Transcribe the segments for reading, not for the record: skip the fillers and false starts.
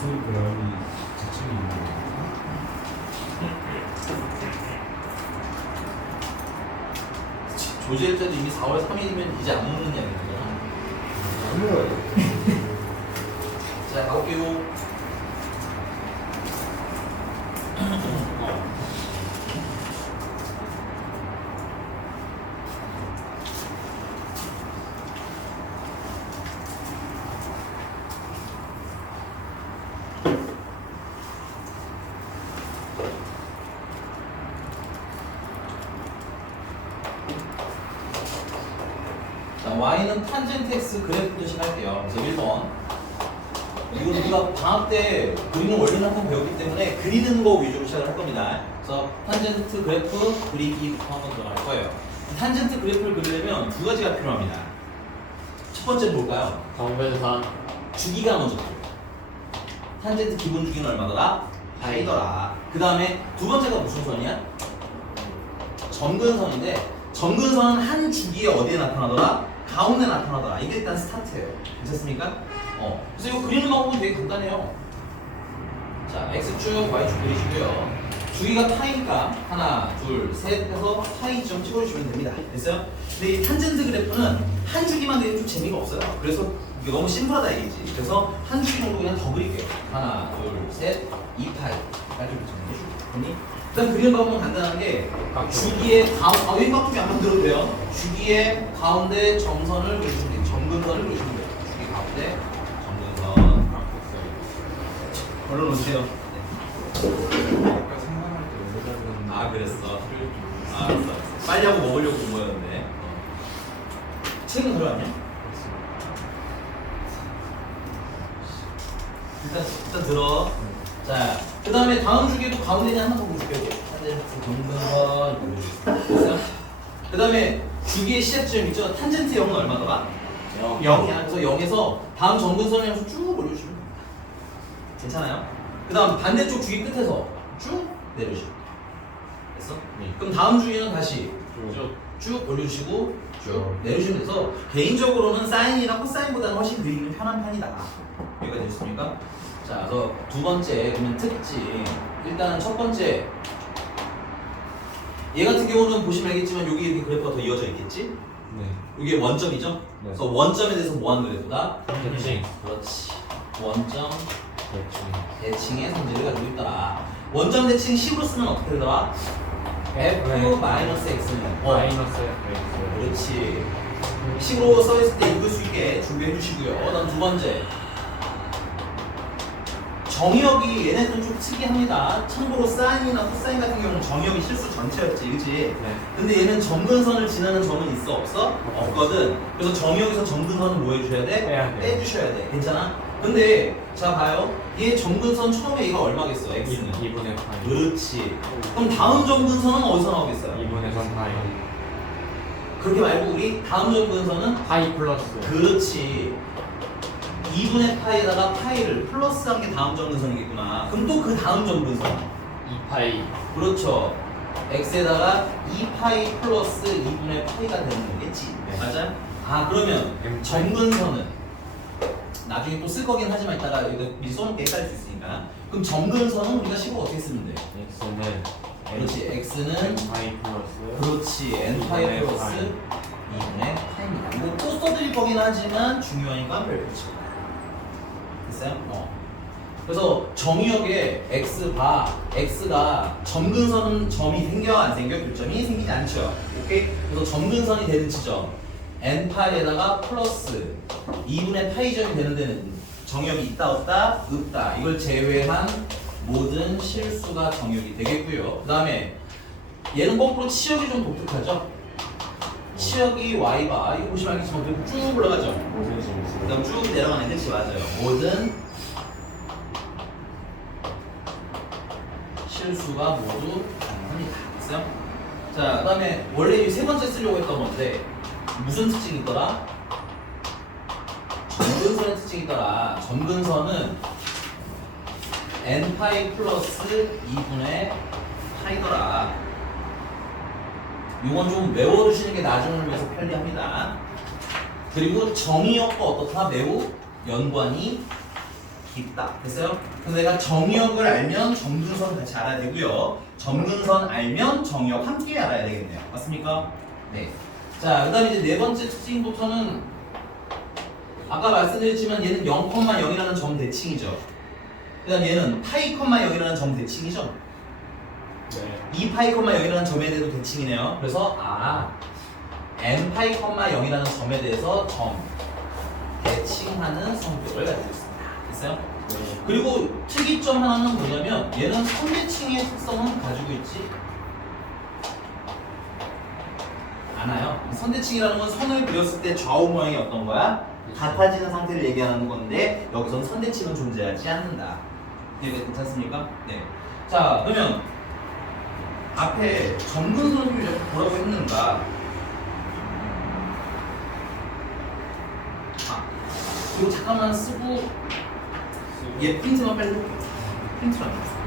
그람이 지침이 있는 거예요. 조지할 때도 이미 4월 3일이면 이제 안 먹는 양이잖아. 아니요. 자, 가볼게요. 자, y는 탄젠트 x 그래프부터 시작할게요. 그래서 1번. 이거 우리가 방학 때 그리는 원리를 한번 배웠기 때문에 그리는 거 위주로 시작을 할 겁니다. 그래서 탄젠트 그래프 그리기부터 한번 들어갈 거예요. 탄젠트 그래프를 그리려면 두 가지가 필요합니다. 첫 번째는 뭘까요? 정근선 주기가 먼저 필요해요. 탄젠트 기본 주기는 얼마더라? 파이더라. 그 다음에 두 번째가 무슨 선이야? 점근선인데 점근선은 한 주기에 어디에 나타나더라? 가운데 나타나더라. 이게 일단 스타트예요. 괜찮습니까? 그래서 이거 그리는 방법은 되게 간단해요. 자, x축, y축 그리시고요. 주기가 파이니까 하나, 둘, 셋 해서 파이점 찍어주시면 됩니다. 됐어요? 근데 이 탄젠트 그래프는 한 주기만 되면 좀 재미가 없어요. 그래서 이게 너무 심플하다 얘기지. 그래서 한 주기 정도 그냥 더 그릴게요. 하나, 둘, 셋, 2파이. 까지 정리해주고. 일단 그리는 방법은 간단한 게 주기의 가운데, 여기 깍두기 안 만들어도 돼요. 주기의 가운데 점선을 그리시면 돼요. 점근선을 그리시면 돼요. 주기 가운데 점근선. 걸어놓으세요. 아까 생각할 때 여기다 그랬는데. 아, 그랬어. 알았어. 빨리 하고 먹으려고 온 거였는데. 책은 들어왔냐? 일단 들어. 자, 그 다음에 다음 주기에도 가운데 하나 더 보여줄게요. 탄젠트 점근선. 그 다음에 주기의 시작점 있죠? 탄젠트 0은 얼마더라? 0이야. 그래서 0에서 다음 점근선을 향해서 쭉 올려주시면 됩니다. 괜찮아요? 그 다음 반대쪽 주기 끝에서 쭉 내려주시면 돼요. 됐어? 네. 그럼 다음 주기는 다시 쭉 쭉 올려주시고 쭉 내려주시면 돼서 개인적으로는 사인이랑 코사인보다는 훨씬 그리기는 편한 편이다. 여기가 되셨습니까? 자, 그래서 두 번째 그러면 특징. 일단은 첫 번째 얘 같은 경우는 보시면 알겠지만 여기 이렇게 그래프가 더 이어져 있겠지? 네. 이게 원점이죠? 네. 그래서 원점에 대해서 뭐 하는 그래프다? 대칭 그렇지. 원점 대충. 대칭의 성질을 가지고 있더라. 원점 대칭 10으로 쓰면 어떻게 되더라? f-x는 마이너스 x 그렇지. 10으로 써있을 때 읽을 수 있게 준비해 주시고요. 다음 두 번째. 정의역이 얘네들은 좀 특이합니다. 참고로 사인이나 코사인 같은 경우는 정의역이 실수 전체였지, 그치? 네. 근데 얘는 점근선을 지나는 점은 있어, 없어? 없거든. 그래서 정의역에서 점근선을 뭐 해주셔야 돼? 빼야 돼. 빼주셔야 돼. 괜찮아? 근데 자 봐요. 얘 점근선 처음에 얘가 얼마겠어? x는 2분의 파이 그렇지. 그럼 다음 점근선은 어디서 나오겠어요? 2분의 3 파이 그렇게 말고 우리 다음 점근선은 파이 플러스 그렇지. 2분의 파이에다가 파이를 플러스한 게 다음 점근선이겠구나. 그럼 또 그 다음 점근선 2파이 그렇죠. x에다가 2파이 플러스 2분의 파이가 되는 거겠지. 네. 맞아? 아, 그러면 M 점근선은 나중에 또 쓸 거긴 하지만 이따가 이거 미리 써놓게 헷갈릴 수 있으니까. 그럼 점근선은 우리가 식으로 어떻게 쓰면 돼? x는 그렇지. x는 파이 플러스 그렇지. n파이 플러스 2분의 파이입니다. 이거 또 써드릴 거긴 하지만 중요하니까 별표 치고. 됐어요? 그래서 정의역에 x가 점근선은 점이 생겨 안 생겨? 교점이 생기지 않죠. 오케이? 그래서 점근선이 되는 지점 n파이에다가 플러스 2분의 파이점이 되는 데는 정의역이 있다 없다? 없다. 이걸 제외한 모든 실수가 정의역이 되겠고요. 그 다음에 얘는 거꾸로 치역이 좀 독특하죠? 치역이 y가 이거 보시면 알겠지만 그리고 쭉 올라가죠? 그 다음 쭉 내려가는 그치 맞아요. 모든 실수가 모두 가능합니다. 됐어요? 자, 그 다음에 원래 이 세 번째 쓰려고 했던 건데 무슨 특징이 있더라? 점근선의 특징이 있더라. 점근선은 n파이 플러스 2분의 파이더라. 이건 좀 외워두시는 게 나중을 위해서 편리합니다. 그리고 정의역과 어떻다? 매우 연관이 깊다. 됐어요? 그래서 내가 정역을 알면 점근선 같이 알아야 되고요. 점근선 알면 정역 함께 알아야 되겠네요. 맞습니까? 네. 자, 그 다음에 이제 네 번째 특징부터는 아까 말씀드렸지만 얘는 0,0이라는 점 대칭이죠. 그 다음 얘는 파이, 0이라는 점 대칭이죠. 네. 2파이, 0이라는 점에 대해서 대칭이네요. 그래서 n파이, 0이라는 점에 대해서 점 대칭하는 성격을 가지고 있습니다. 됐어요? 네. 그리고 특이점 하나는 뭐냐면 얘는 선대칭의 특성은 가지고 있지 않아요. 선대칭이라는 건 선을 그렸을 때 좌우 모양이 어떤 거야? 같아지는 상태를 얘기하는 건데 여기선 선대칭은 존재하지 않는다. 이게 괜찮습니까? 네. 자, 그러면 앞에 점근선을 뭐라고 했는가? 이거 잠깐만 쓰고 얘 프린트만 빨리 해볼게요. 프린트만 해볼게요.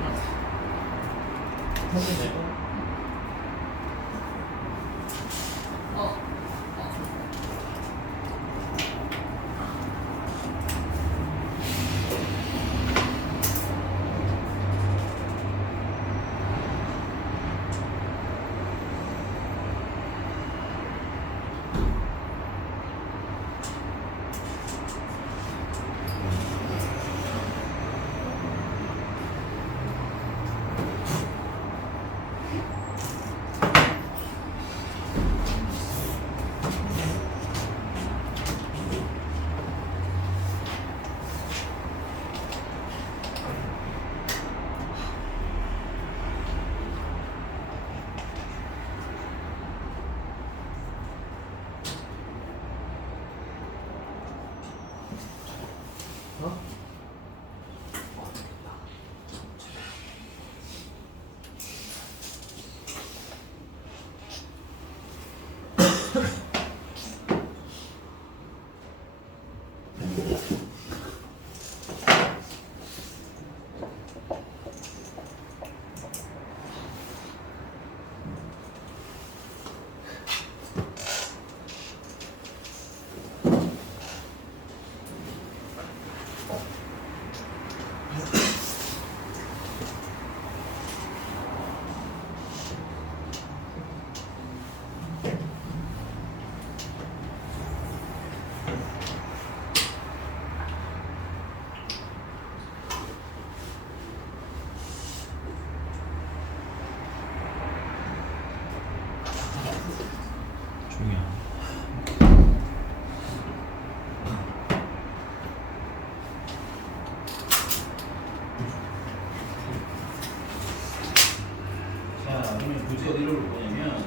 자, 그러면 굳이 어디로 볼 거냐면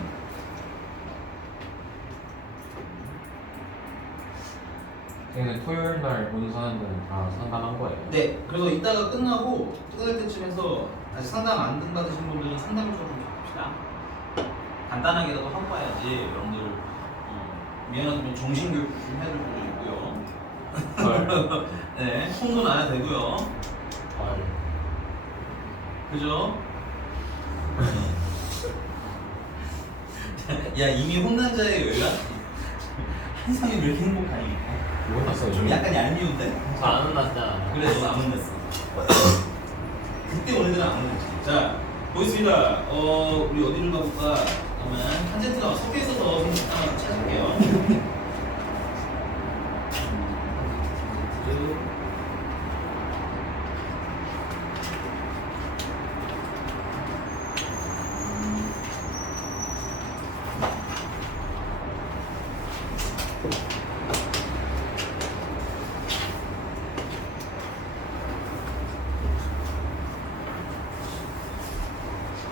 근데 토요일 날 본 사람들은 다 상담한 거예요. 네, 그래서 이따가 끝나고 끝날 때쯤에서 다시 상담 안 받으신 분들은 상담을 좀 해봅시다. 간단하게라도 하고 가야지 여러분들 미안하지만 정신교육 좀 해줄 분도 있고요. 헐. 네, 손도 놔야 되고요. 헐. 그죠? 야, 이미 혼난 자의 의가 한상이 왜 이렇게 행복하니? 몰랐어요. 좀 약간 얄미운데? 저안 혼났잖아. 그래, 너는 안 혼냈어. 그때 오늘들은 안 혼냈지. 자, 보겠습니다. 우리 어디를 가볼까? 그러면 탄젠트가 섞여 있어서 하나 찾을게요.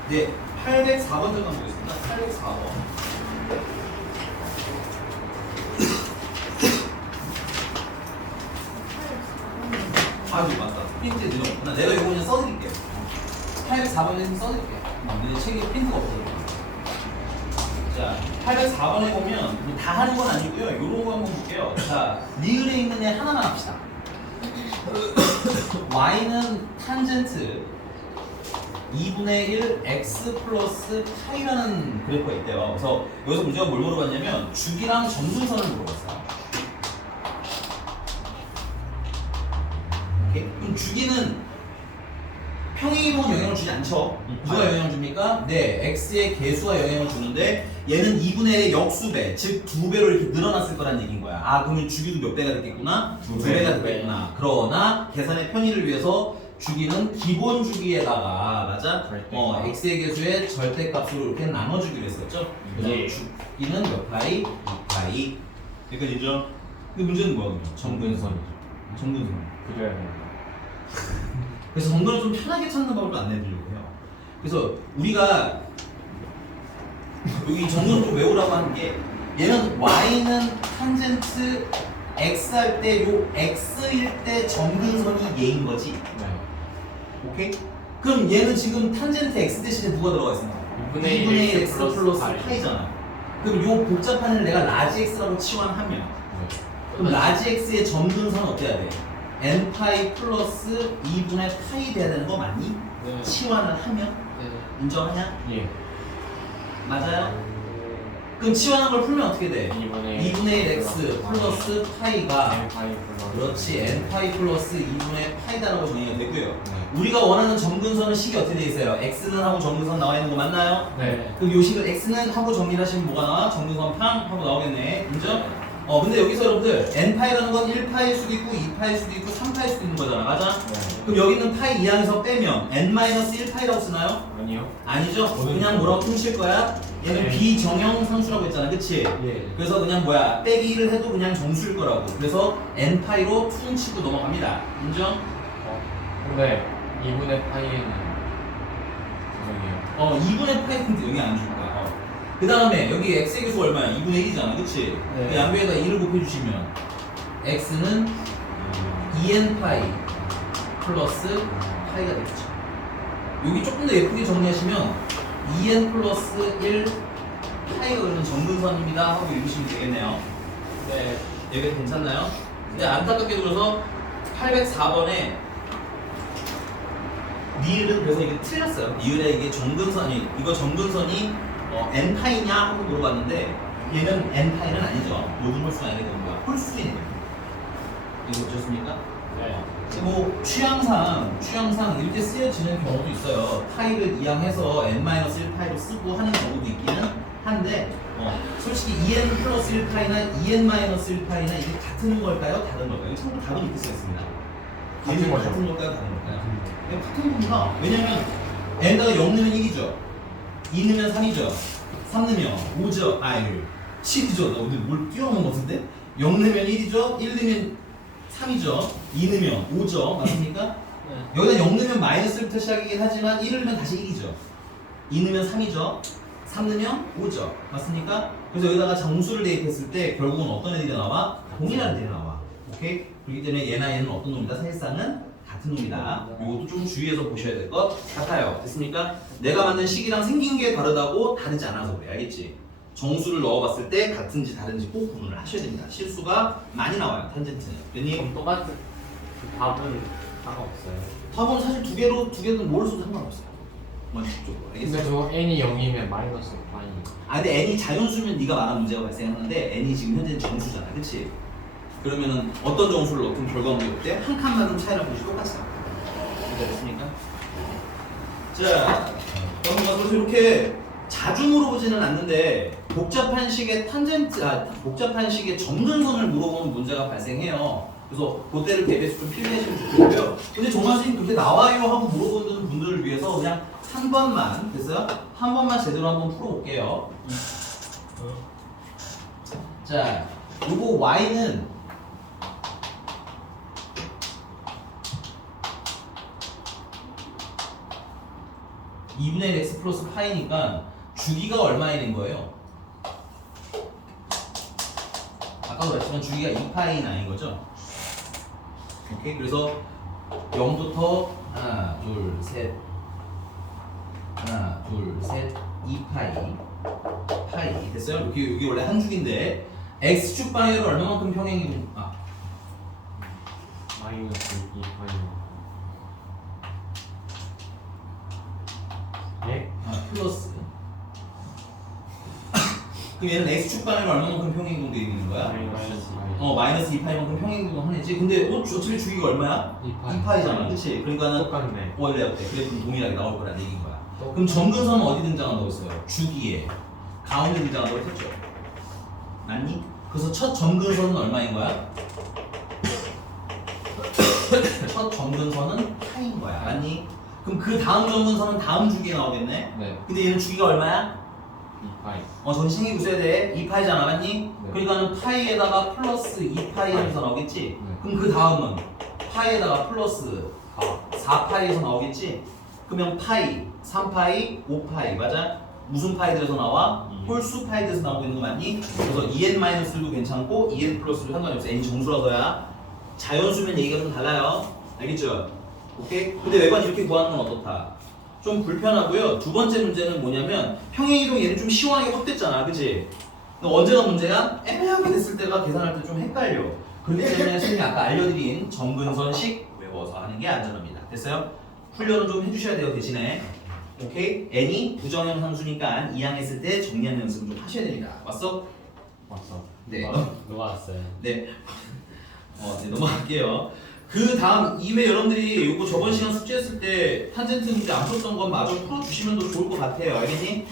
네, 804번 잠깐 보겠습니다. 804번. 맞다. 프린트에 늘어났구나. 내가 이거 그냥 써드릴게요. 804번에 써드릴게요. 근데 책에 프린트가 없어요. 자, 804번에 보면 뭐다 하는 건 아니고요. 요런 거 한번 볼게요. 자, 리을에 있는 애 하나만 합시다. y는 탄젠트 2분의 1 x 플러스 파이라는 그래프가 있대요. 그래서 여기서 문제가 뭘 물어봤냐면 주기랑 점근선을 물어봤어요. 오케이? 그럼 그럼 주기는 평행이동은 영향을 주지 않죠. 누가 영향을 줍니까? 네, x의 개수가 영향을 주는데 얘는 2분의 1의 역수배, 즉 2배로 이렇게 늘어났을 거란 얘기인 거야. 아, 그러면 주기도 몇 배가 됐겠구나? 2배가 됐겠구나. 그러나 계산의 편의를 위해서 주기는 기본 주기에다가 맞아? x의 개수의 절대값으로 이렇게 나눠주기로 했었죠. 그래서 예. 주기는 몇 파이? 2파이. 여기까지죠? 근데 문제는 뭐야? 그러면? 정근선이죠. 정근선. 그래야 돼요. 그래서 정근을 좀 편하게 찾는 법을 안내드리려고 해요. 그래서 우리가 여기 정근을 좀 외우라고 하는 게 얘는 y는 탄젠트 x 할 때 요 x일 때 정근선이 얘인 거지. 네. 오케이? 그럼 얘는 지금 탄젠트 x 대신에 누가 들어가 있습니까? 2분의 2분의 1 x 플러스 파이. 파이잖아. 그럼 요 복잡한 애를 내가 라지 x라고 치환하면 네. 그럼 라지 x의 점근선은 어때야 돼? n 파이 플러스 2분의 파이 돼야 되는 거 맞니? 네. 치환을 하면 인정하냐? 예. 맞아요? 그럼 치환한 걸 풀면 어떻게 돼? 2분의 1 x 플러스 파이가 n 파이 플러스. 그렇지 n 파이 플러스 2분의 파이다라고 정의가 되고요. 네. 우리가 원하는 점근선은 식이 어떻게 돼 있어요? x는 하고 점근선 나와 있는 거 맞나요? 네. 그럼 요 식을 x는 하고 정리를 하시면 뭐가 나와? 점근선 팡 하고 나오겠네. 인정? 근데 여기서 여러분들 n파이라는 건 1파일 수도 있고 2파일 수도 있고 3파일 수도 있는 거잖아. 맞아? 네. 그럼 여기 있는 파이 이항에서 빼면 n-1파이라고 쓰나요? 아니요. 아니죠? 그냥 뭐라고 퉁칠 거야? 얘는 네. 비정형 상수라고 했잖아. 그치? 예. 그래서 그냥 뭐야 빼기를 해도 그냥 정수일 거라고. 그래서 n파이로 퉁치고 넘어갑니다. 인정? 근데 2분의 파이에는 죄송해요. 2분의 파이인데 여기 안 줄 거야. 그 다음에 여기 x의 개수가 얼마야? 2분의 1이잖아. 그치? 네. 그 양변에다 2를 곱해주시면 x는 2n 파이 플러스 파이가 되겠죠. 여기 조금 더 예쁘게 정리하시면 2n 플러스 1 파이가 그러면 정근선입니다 하고 읽으시면 되겠네요. 네. 여기 괜찮나요? 근데 안타깝게 그래서 804번에 니을은 그래서 이게 틀렸어요. 니을에 이게 정근선이 이거 정근선이 n파이냐 하고 물어봤는데 얘는 n파이는 아니죠. 모든 홀수가 아니라 이건 뭐야? 홀수인 거예요. 이거 보셨습니까? 네. 뭐 취향상 이렇게 쓰여지는 경우도 있어요. 파이를 이항해서 n-1파이로 쓰고 하는 경우도 있기는 한데 솔직히 2n 플러스 1파이나 2n-1파이나 이게 같은 걸까요? 다른 걸까요? 참고로 답은 이렇게 쓰였습니다. 같은 거죠. 같은 걸까요? 다른 걸까요? 네, 같은 겁니다. 왜냐면 n다가 0 넣으면 2이죠. 2 넣으면 3이죠. 3 넣으면 5죠. 7이죠. 나 오늘 뭘 뛰어넘은 것 같은데? 0 넣으면 1이죠. 1 넣으면 3이죠. 2 넣으면 5죠. 맞습니까? 여기다 0 넣으면 마이너스부터 시작이긴 하지만 1을 넣으면 다시 1이죠. 2 넣으면 3이죠. 3 넣으면 5죠. 맞습니까? 그래서 여기다가 정수를 대입했을 때 결국은 어떤 애들이 나와? 동일한 애들이 나와. 오케이? 그렇기 때문에 얘나 얘는 어떤 놈이다? 사실상은 같은 놈이다. 이것도 좀 주의해서 보셔야 될 것 같아요. 됐습니까? 내가 만든 식이랑 생긴 게 다르다고 다르지 않아서 그래. 알겠지? 정수를 넣어봤을 때 같은지 다른지 꼭 구분을 하셔야 됩니다. 실수가 많이 나와요. 탄젠트는. 왜니? 그럼 똑같은 그 답은 상관없어요. 답은 사실 두 개든 뭘 써도 상관없어요. 원칙적으로. 근데 알겠어요? 저거 n이 0이면 마이너스 파이. 근데 n이 자연수면 네가 말한 문제가 발생하는데 n이 지금 현재는 정수잖아. 그치? 그러면은 어떤 정수를 넣든 결과물이 어때? 한 칸만큼 차이라고 보시 똑같이 나와. 됐습니까? 자, 그럼 그래서 이렇게 자주 물어보지는 않는데 복잡한 식의 복잡한 식의 점근선을 물어보는 문제가 발생해요. 그래서 그때를 대비해서 좀 필기하시면 좋겠고요. 근데 정말 선생님 그렇게 나와요 하고 물어보는 분들을 위해서 그냥 한 번만 됐어요? 한 번만 제대로 한번 풀어볼게요. 자, 요거 y는 (2분의 1 x 플러스 파이니까) 주기가 얼마인 거예요? 아까도 말했지만 주기가 2파이 나인 거죠? 오케이, 그래서 0부터 하나, 둘, 셋, 2파이 파이 됐어요? 여기 원래 한 축인데 x축 방향으로 얼마만큼 평행이 마이너스 2파이. 예? 플러스 그럼 얘는 x축 방향으로 얼마만큼 평행이동되어 있는 거야? 마이너스 2파이. 마이너스 2파이만큼 평행이동 하겠지. 근데 어차피 주기가 얼마야? 2파이잖아, 그치? 그러니까는 똑같네. 원래 어때? 그래프는 동일하게 나올 거라는 얘기인 거야. 그럼 점근선은 어디 등장한다고 했어요? 주기에 가운데 등장한다고 했죠? 맞니? 그래서 첫 점근선은 얼마인 거야? 첫 점근선은 파인 거야. 맞니? 그럼 그 다음 점근선은 다음 주기에 나오겠네? 네. 근데 얘는 주기가 얼마야? 2파이. 전체 신기 구해야 돼. 2파이잖아, 맞니? 네. 그러니까는 파이에다가 플러스 2파이에서 나오겠지? 네. 그럼 그 다음은 파이에다가 플러스 4파이에서 나오겠지? 그러면 파이, 3파이, 5파이, 맞아? 무슨 파이들에서 나와? 홀수 파이들에서 나오고 있는 거 맞니? 그래서 2n-1도 괜찮고 2n 플러스도 상관이 없어. n이 정수라서야. 자연수면 얘기가 좀 달라요. 알겠죠? 오케이? 근데 외관 이렇게 구하는 건 어떻다? 좀 불편하고요. 두 번째 문제는 뭐냐면 평행이동 얘는 좀 시원하게 확됐잖아, 그치? 근데 언제가 문제야? 애매하게 됐을 때가 계산할 때 좀 헷갈려. 그렇기 때문에 선생님이 아까 알려드린 점근선식 외워서 하는 게 안전합니다. 됐어요? 훈련은 좀 해주셔야 돼요, 대신에. 오케이? n이 부정형 함수니까 이항했을 때 정리하는 연습을 좀 하셔야 됩니다. 왔어? 왔어. 네. 누가 왔어요? 네. 네, 넘어갈게요. 그 다음 이외 여러분들이 이거 저번 시간 숙제했을 때 탄젠트 문제 안 풀었던 건 마저 풀어주시면 더 좋을 것 같아요. 알겠니?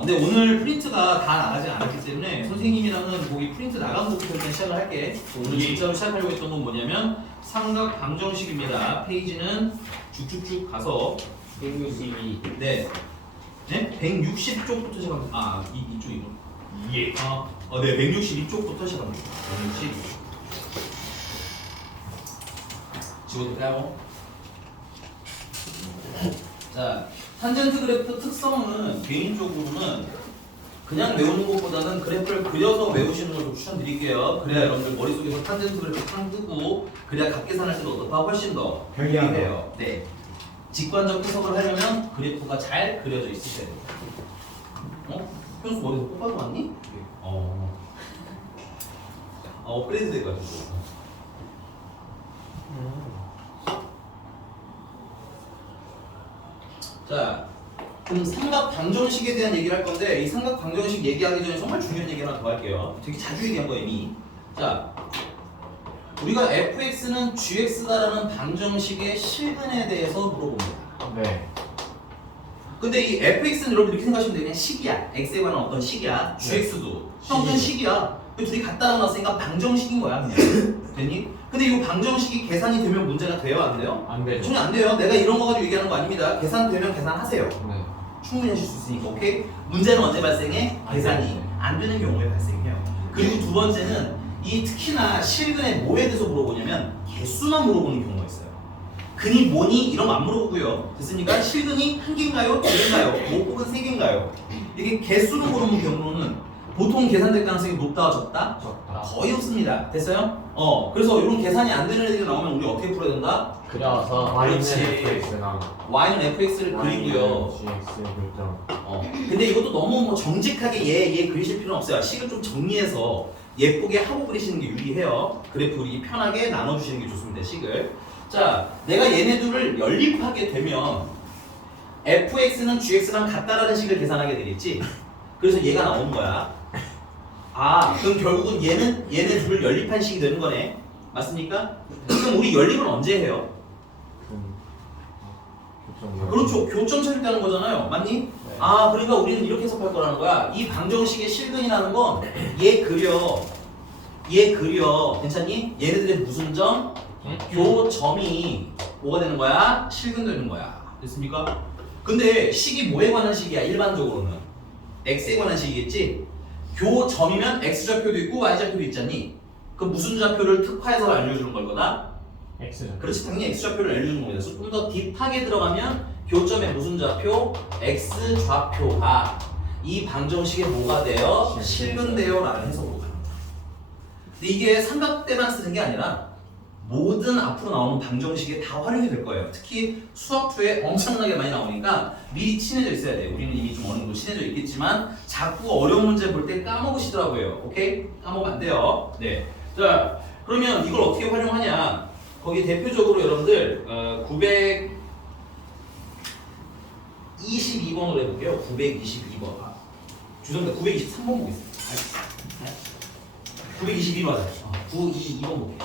근데 오늘 프린트가 다 나가지 않았기 때문에 선생님이랑은 거기 프린트 나간 것부터 일단 시작을 할게. 오늘 진짜로 시작하려고 했던 건 뭐냐면 삼각 방정식입니다. 페이지는 쭉쭉쭉 가서 162. 네. 네? 160쪽부터 시작합니다. 이쪽이고. 예. 네, 162쪽부터 시작합니다. 162쪽. 지워둘까요? 자, 탄젠트 그래프 특성은 개인적으로는 그냥 외우는 것보다는 그래프를 그려서 외우시는 걸 좀 추천드릴게요. 그래야 여러분들 머릿속에서 탄젠트 그래프 탕 뜨고 그래야 값계산할 때도 어떻다 훨씬 더 편리해요. 네. 직관적 해석을 하려면 그래프가 잘 그려져 있으셔야 돼요. 현수 머리에서 뽑아서 왔니? 업그레이드 돼가지고. 자, 그럼 삼각 방정식에 대한 얘기를 할 건데 이 삼각 방정식 얘기하기 전에 정말 중요한 얘기 하나 더 할게요. 되게 자주 얘기한 거 이미. 자, 우리가 fx는 gx다라는 방정식의 실근에 대해서 물어봅니다. 네. 근데 이 fx는 여러분 이렇게 생각하시면 돼요. 그냥 식이야. x에 관한 어떤 식이야. gx도 평균 식이야. 둘이 갖다 놨으니까 방정식인 거야 그냥. 됐니? 근데 이 방정식이 계산이 되면 문제가 돼요? 안 돼요? 안 되죠. 전혀 안 돼요. 내가 이런 거 가지고 얘기하는 거 아닙니다. 계산되면 계산하세요. 네. 충분히 하실 수 있으니까. 오케이? 문제는 언제 발생해? 계산이 안 되는 경우에 발생해요. 그리고 두 번째는 이 특히나 실근의 뭐에 대해서 물어보냐면 개수만 물어보는 경우가 있어요. 근이 뭐니? 이런 거 안 물어보고요. 됐습니까? 실근이 한 개인가요? 두 개인가요? 뭐 혹은 세 개인가요? 이게 개수로 물어보는 경우는 보통 계산될 가능성이 높다, 적다? 적다. 거의 없습니다. 됐어요? 그래서 이런 계산이 안 되는 애들이 나오면 우리 어떻게 풀어야 된다? 그려서 Y는 그렇지. fx랑 y는 fx를 그리고요. gx 결정. 근데 이것도 너무 뭐 정직하게 얘 그리실 필요는 없어요. 식을 좀 정리해서 예쁘게 하고 그리시는 게 유리해요. 그래프 우리 편하게 나눠주시는 게 좋습니다. 식을. 자, 내가 얘네 둘을 연립하게 되면 fx는 gx랑 같다라는 식을 계산하게 되겠지. 그래서 얘가 나오는 거야. 그럼 결국은 얘네 둘을 연립한 식이 되는 거네. 맞습니까? 그럼 우리 연립은 언제 해요? 그렇죠. 교점 찾을 때 하는 거잖아요. 맞니? 네. 그러니까 우리는 이렇게 해석할 거라는 거야. 이 방정식의 실근이라는 건 얘 그려. 괜찮니? 얘네들의 무슨 점? 교점이 뭐가 되는 거야? 실근 되는 거야. 됐습니까? 근데 식이 뭐에 관한 식이야? 일반적으로는 x에 관한 식이겠지? 교점이면 x좌표도 있고 y좌표도 있잖니? 그럼 무슨 좌표를 특화해서 알려주는 걸 거다? x. 그렇지, 당연히 x좌표를 알려주는 겁니다. 좀 더 딥하게 들어가면 교점의 무슨 좌표? x좌표가 이 방정식에 뭐가 돼요? 실근돼요 라는 해석으로 가는 거야. 근데 이게 삼각대만 쓰는 게 아니라 모든 앞으로 나오는 방정식에 다 활용이 될 거예요. 특히 수학2에 엄청나게 많이 나오니까 미리 친해져 있어야 돼요. 우리는 이미 좀 어느 정도 친해져 있겠지만 자꾸 어려운 문제 볼 때 까먹으시더라고요. 오케이? 까먹으면 안 돼요. 네. 자, 그러면 이걸 어떻게 활용하냐? 거기 대표적으로 여러분들 922번으로 해볼게요. 922번. 죄송합니다. 923번 보겠습니다. 922로 하자. 922번 볼게요.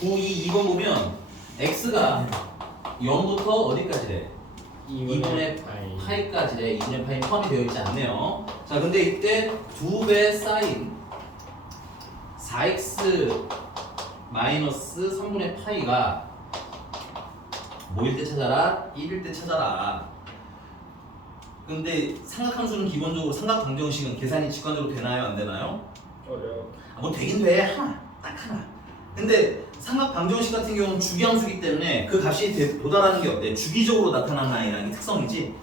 922번 보면 x가 0부터 어디까지래? 2분의 파이까지래. 2분의 파이 포함이 되어 있지 않네요. 자, 근데 이때 2배 사인 4x 마이너스 3분의 파이가 뭐일 때 찾아라? 1일 때 찾아라. 근데 삼각함수는 기본적으로 삼각방정식은 계산이 직관적으로 되나요? 안 되나요? 어려워. 뭐 되긴 돼. 하나. 딱 하나. 근데 삼각방정식 같은 경우는 주기함수이기 때문에 그 값이 도달하는 게 어때? 주기적으로 나타나는 아이라는 게 특성이지.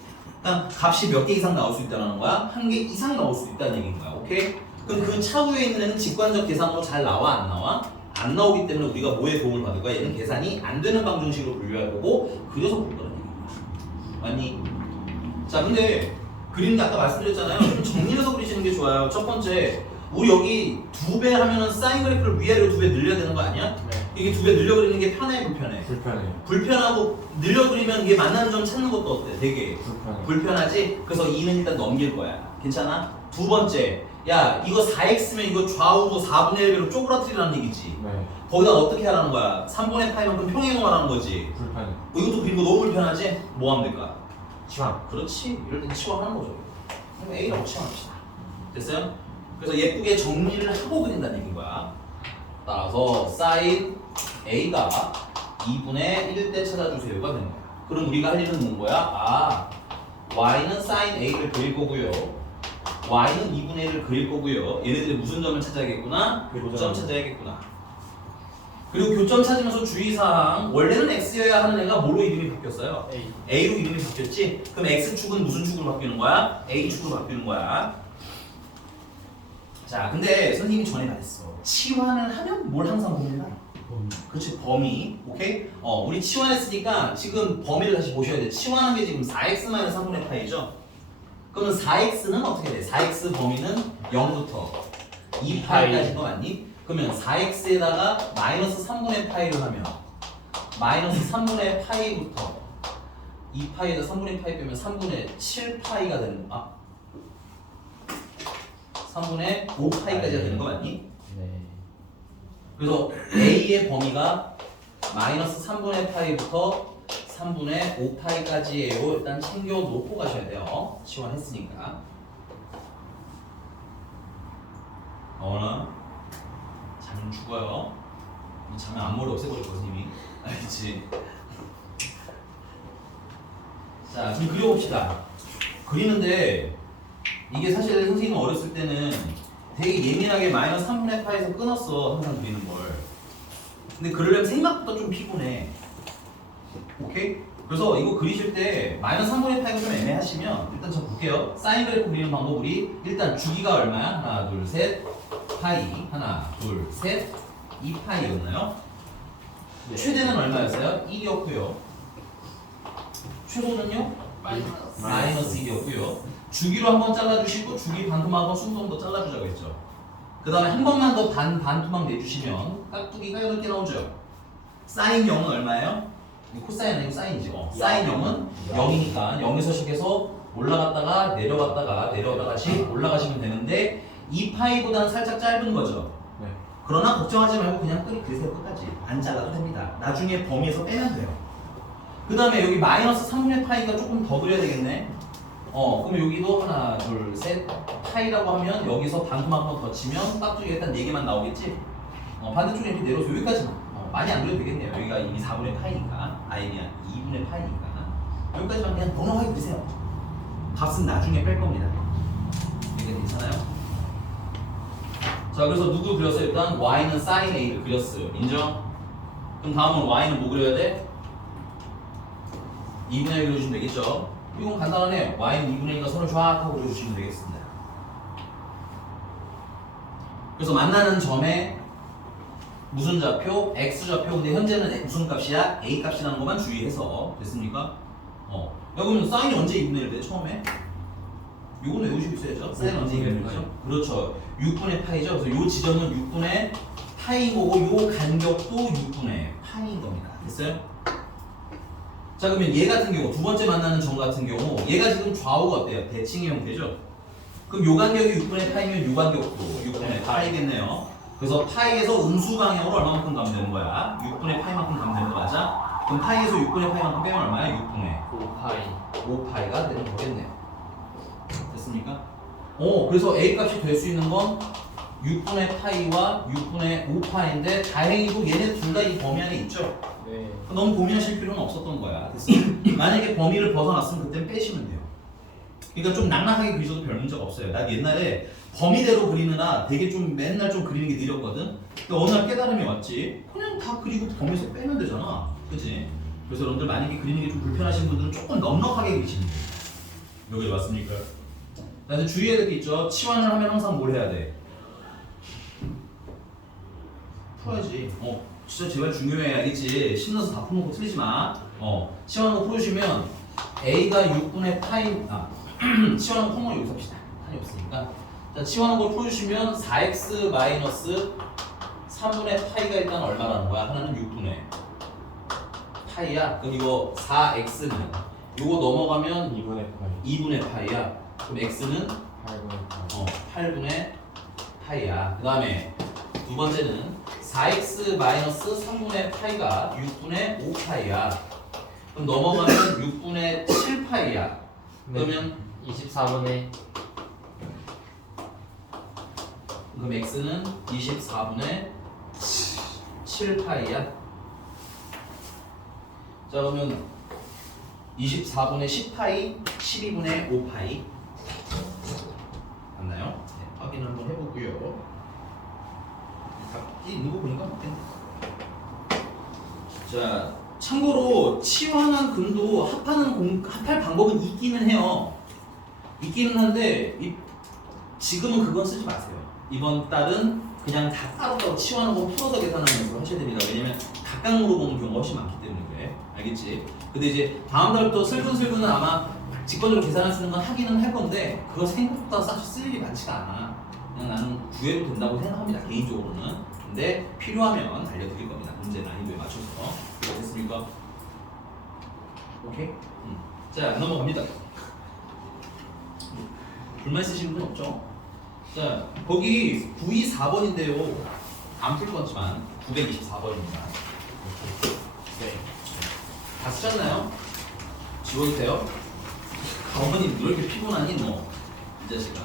그러니까 값이 몇 개 이상 나올 수 있다는 거야? 한 개 이상 나올 수 있다는 얘기인 거야. 오케이? 그럼 그 차후에 있는 애는 직관적 계산으로 잘 나와? 안 나와? 안 나오기 때문에 우리가 뭐에 도움을 받을 거야? 얘는 계산이 안 되는 방정식으로 분류할 거고 그래서 볼 거라는 얘기야. 맞니? 자, 근데 그림도 아까 말씀드렸잖아요. 좀 정리해서 그리시는 게 좋아요. 첫 번째, 우리 여기 2배 하면은 사인 그래프를 위아래로 2배 늘려야 되는 거 아니야? 네. 이게 2배 늘려 그리는 게 편해, 불편해? 불편해요. 불편하고 늘려 그리면 이게 만나는 점 찾는 것도 어때? 되게 불편해요. 불편하지? 그래서 2는 일단 넘길 거야. 괜찮아? 두 번째, 야 이거 4x면 이거 좌우로 4분의 1배로 쪼그라뜨리라는 얘기지. 네. 거기다 어떻게 하라는 거야? 3분의 파이만큼 평행하라는 거지. 불편해. 이것도 그리고 너무 불편하지? 뭐 하면 될까? 치환. 그렇지. 이럴 땐 치환하는 거죠. 그럼 A라고 치환합시다. 됐어요? 그래서 예쁘게 정리를 하고 그린다는 얘기인 거야. 따라서 사인 A가 2분의 1 때 찾아주세요가 되는 거야. 그럼 우리가 할 일은 뭔 거야? 아, Y는 사인 A를 그릴 거고요. Y는 2분의 1을 그릴 거고요. 얘네들이 무슨 점을 찾아야겠구나? 교점 찾아야겠구나. 그리고 교점 찾으면서 주의사항, 원래는 X여야 하는 애가 뭘로 이름이 바뀌었어요? A. A로 이름이 바뀌었지? 그럼 X축은 무슨 축으로 바뀌는 거야? A축으로 바뀌는 거야. 자, 근데 선생님이 전에 말했어. 치환을 하면 뭘 항상 보는가? 그렇지, 범위. 오케이? 우리 치환했으니까 지금 범위를 다시 보셔야 돼. 치환한 게 지금 4x-3분의 파이죠? 그러면 4x는 어떻게 돼? 4x 범위는 0부터 2파이까지인 거 맞니? 그러면 4x에다가 마이너스 3분의 파이를 하면 마이너스 3분의 파이부터 2파이에다 3분의 파이 빼면 3분의 7파이가 되는 거. 3분의 5파이까지가 되는 거 맞니? 네. 그래서 A의 범위가 마이너스 3분의 파이부터 3분의 5파이까지예요. 일단 챙겨 놓고 가셔야 돼요. 치환했으니까. 어머나 자면 죽어요. 이 자면 앞머리 없애버릴 거야 선생님이. 알겠지? 자, 좀 그려봅시다. 그리는데 이게 사실 선생님 어렸을 때는 되게 예민하게 마이너스 3분의 파에서 끊었어. 항상 그리는 걸. 근데 그러려면 생각보다 좀 피곤해. 오케이? 그래서 이거 그리실 때 마이너스 3분의 파이가 좀 애매하시면 일단 저 볼게요. 사인 그래프 그리는 방법 우리 일단 주기가 얼마야? 하나 둘 셋 파이 하나 둘 셋 2파이였나요? 네. 최대는 얼마였어요? 1이었고요. 최소는요? 마이너스 1이었고요. 주기로 한번 잘라주시고 주기 반토막하고 순서도 잘라주자고 했죠. 그 다음에 한 번만 더 반토막 내주시면 깍두기가 8개 나오죠. 사인 0은 얼마예요? 코사인 아니고 사인이지. 사인 0은 0이니까 0에서 시작해서 올라갔다가 내려갔다가 다시 올라가시면 되는데 2파이보다는 살짝 짧은 거죠. 네. 그러나 걱정하지 말고 그냥 그리세요. 끝까지 안 잘라도 됩니다. 나중에 범위에서 빼면 돼요. 그 다음에 여기 마이너스 3분의 파이가 조금 더 그려야 되겠네. 그럼 여기도 하나 둘 셋 파이라고 하면 여기서 반토막 한번 더 치면 깍두기가 일단 4개만 나오겠지. 반대쪽에 이렇게 내려서 여기까지만. 많이 안 그려도 되겠네요. 여기가 이미 4분의 파이니까. 아니야 2분의 파이니까. 여기까지만 그냥 넉넉하게 그리세요. 값은 나중에 뺄 겁니다. 이게 괜찮아요? 자, 그래서 누구 그렸어요? 일단 y는 sin a를 그렸어요. 인정? 그럼 다음은 y는 뭐 그려야 돼? 2분의 1 그려주시면 되겠죠? 이건 간단하네요. y는 2분의 1과 서로 쫙 하고 그려주시면 되겠습니다. 그래서 만나는 점에 무슨 좌표? x좌표. 근데 현재는 무슨 값이야? a 값이라는 것만 주의해서 됐습니까? 여기는 사인이 언제 2분의 1 돼? 처음에? 요거는 외우시고 있어야죠. 사인 언제 2분의 1이죠? 그렇죠. 6분의 파이죠. 그래서 요 지점은 6분의 파이인 거고 요 간격도 6분의 파이인 겁니다. 됐어요? 자, 그러면 얘 같은 경우 두 번째 만나는 점 같은 경우 얘가 지금 좌우가 어때요? 대칭의 형태죠? 그럼 요 간격이 6분의 파이면 요 간격도 6분의 파이겠네요. 그래서 파이에서 음수 방향으로 얼마만큼 가면 되는 거야? 6분의 파이만큼 가면 되는 거 맞아? 그럼 파이에서 6분의 파이만큼 빼면 얼마야? 6분의 5파이가 되는 거겠네요. 됐습니까? 그래서 A 값이 될 수 있는 건 6분의 파이와 6분의 5파인데 다행히도 얘네 둘 다 이 범위 안에 있죠? 네. 너무 고민하실 필요는 없었던 거야. 됐어? 만약에 범위를 벗어났으면 그땐 빼시면 돼요. 그러니까 좀 낭낭하게 그리셔도 별 문제가 없어요. 나 옛날에 범위대로 그리느라 되게 좀 맨날 좀 그리는 게 느렸거든. 근데 어느 날 깨달음이 왔지. 그냥 다 그리고 범위에서 빼면 되잖아. 그치? 그래서 여러분들 만약에 그리는 게 좀 불편하신 분들은 조금 넉넉하게 그리시면 돼요. 여기 맞습니까? 그래서 주의해야 될 게 있죠. 치환을 하면 항상 뭘 해야 돼? 풀어야지. 진짜 제발 중요해. 알겠지? 신나서 다 푸는 거 틀리지 마. 치환하고 풀어주시면 A가 6분의 파이, 치환하고 푸는 거 여기서 합시다. 한이 없으니까. 자, 치환하고 풀어주시면 4x 마이너스 3분의 파이가 일단 얼마라는 거야? 하나는 6분의 파이야. 그럼 이거 4x는 요거 넘어가면 2분의 파이야. 그럼 x는 8분의 파이야. 그 다음에 두 번째는 4x 마이너스 3분의 파이가 6분의 5파이야. 그럼 넘어가면 6분의 7파이야. 그러면 24분의 그럼 x는 24분의 7파이야. 자, 그러면 24분의 10파이, 12분의 5파이 맞나요? 네, 확인 한번 해보고요. 각기 있는 거 보니까 맞겠네. 자, 참고로 치환한 근도 합할 방법은 있기는 해요. 있기는 한데 지금은 그건 쓰지 마세요. 이번 달은 그냥 다 따로따로 치환하고 풀어서 계산하는 연습을 하셔야 됩니다. 왜냐면 각각으로 보는 경우가 훨씬 많기 때문에 그래. 알겠지? 근데 이제 다음 달부터 슬근슬근은 아마 직관적으로 계산할 수 있는 건 하기는 할 건데 그거 생각보다 사실 쓸 일이 많지가 않아. 그냥 나는 구해도 된다고 생각합니다. 개인적으로는. 근데 필요하면 알려드릴 겁니다. 문제 난이도에 맞춰서. 됐습니까? 오케이? 자, 넘어갑니다. 불만 있으신 분 없죠? 자, 거기 924번인데요. 안 풀 거지만 924번입니다. 네. 다 쓰셨나요? 지워도 돼요? 어머님 왜 이렇게 피곤하니 너? 이 자식아.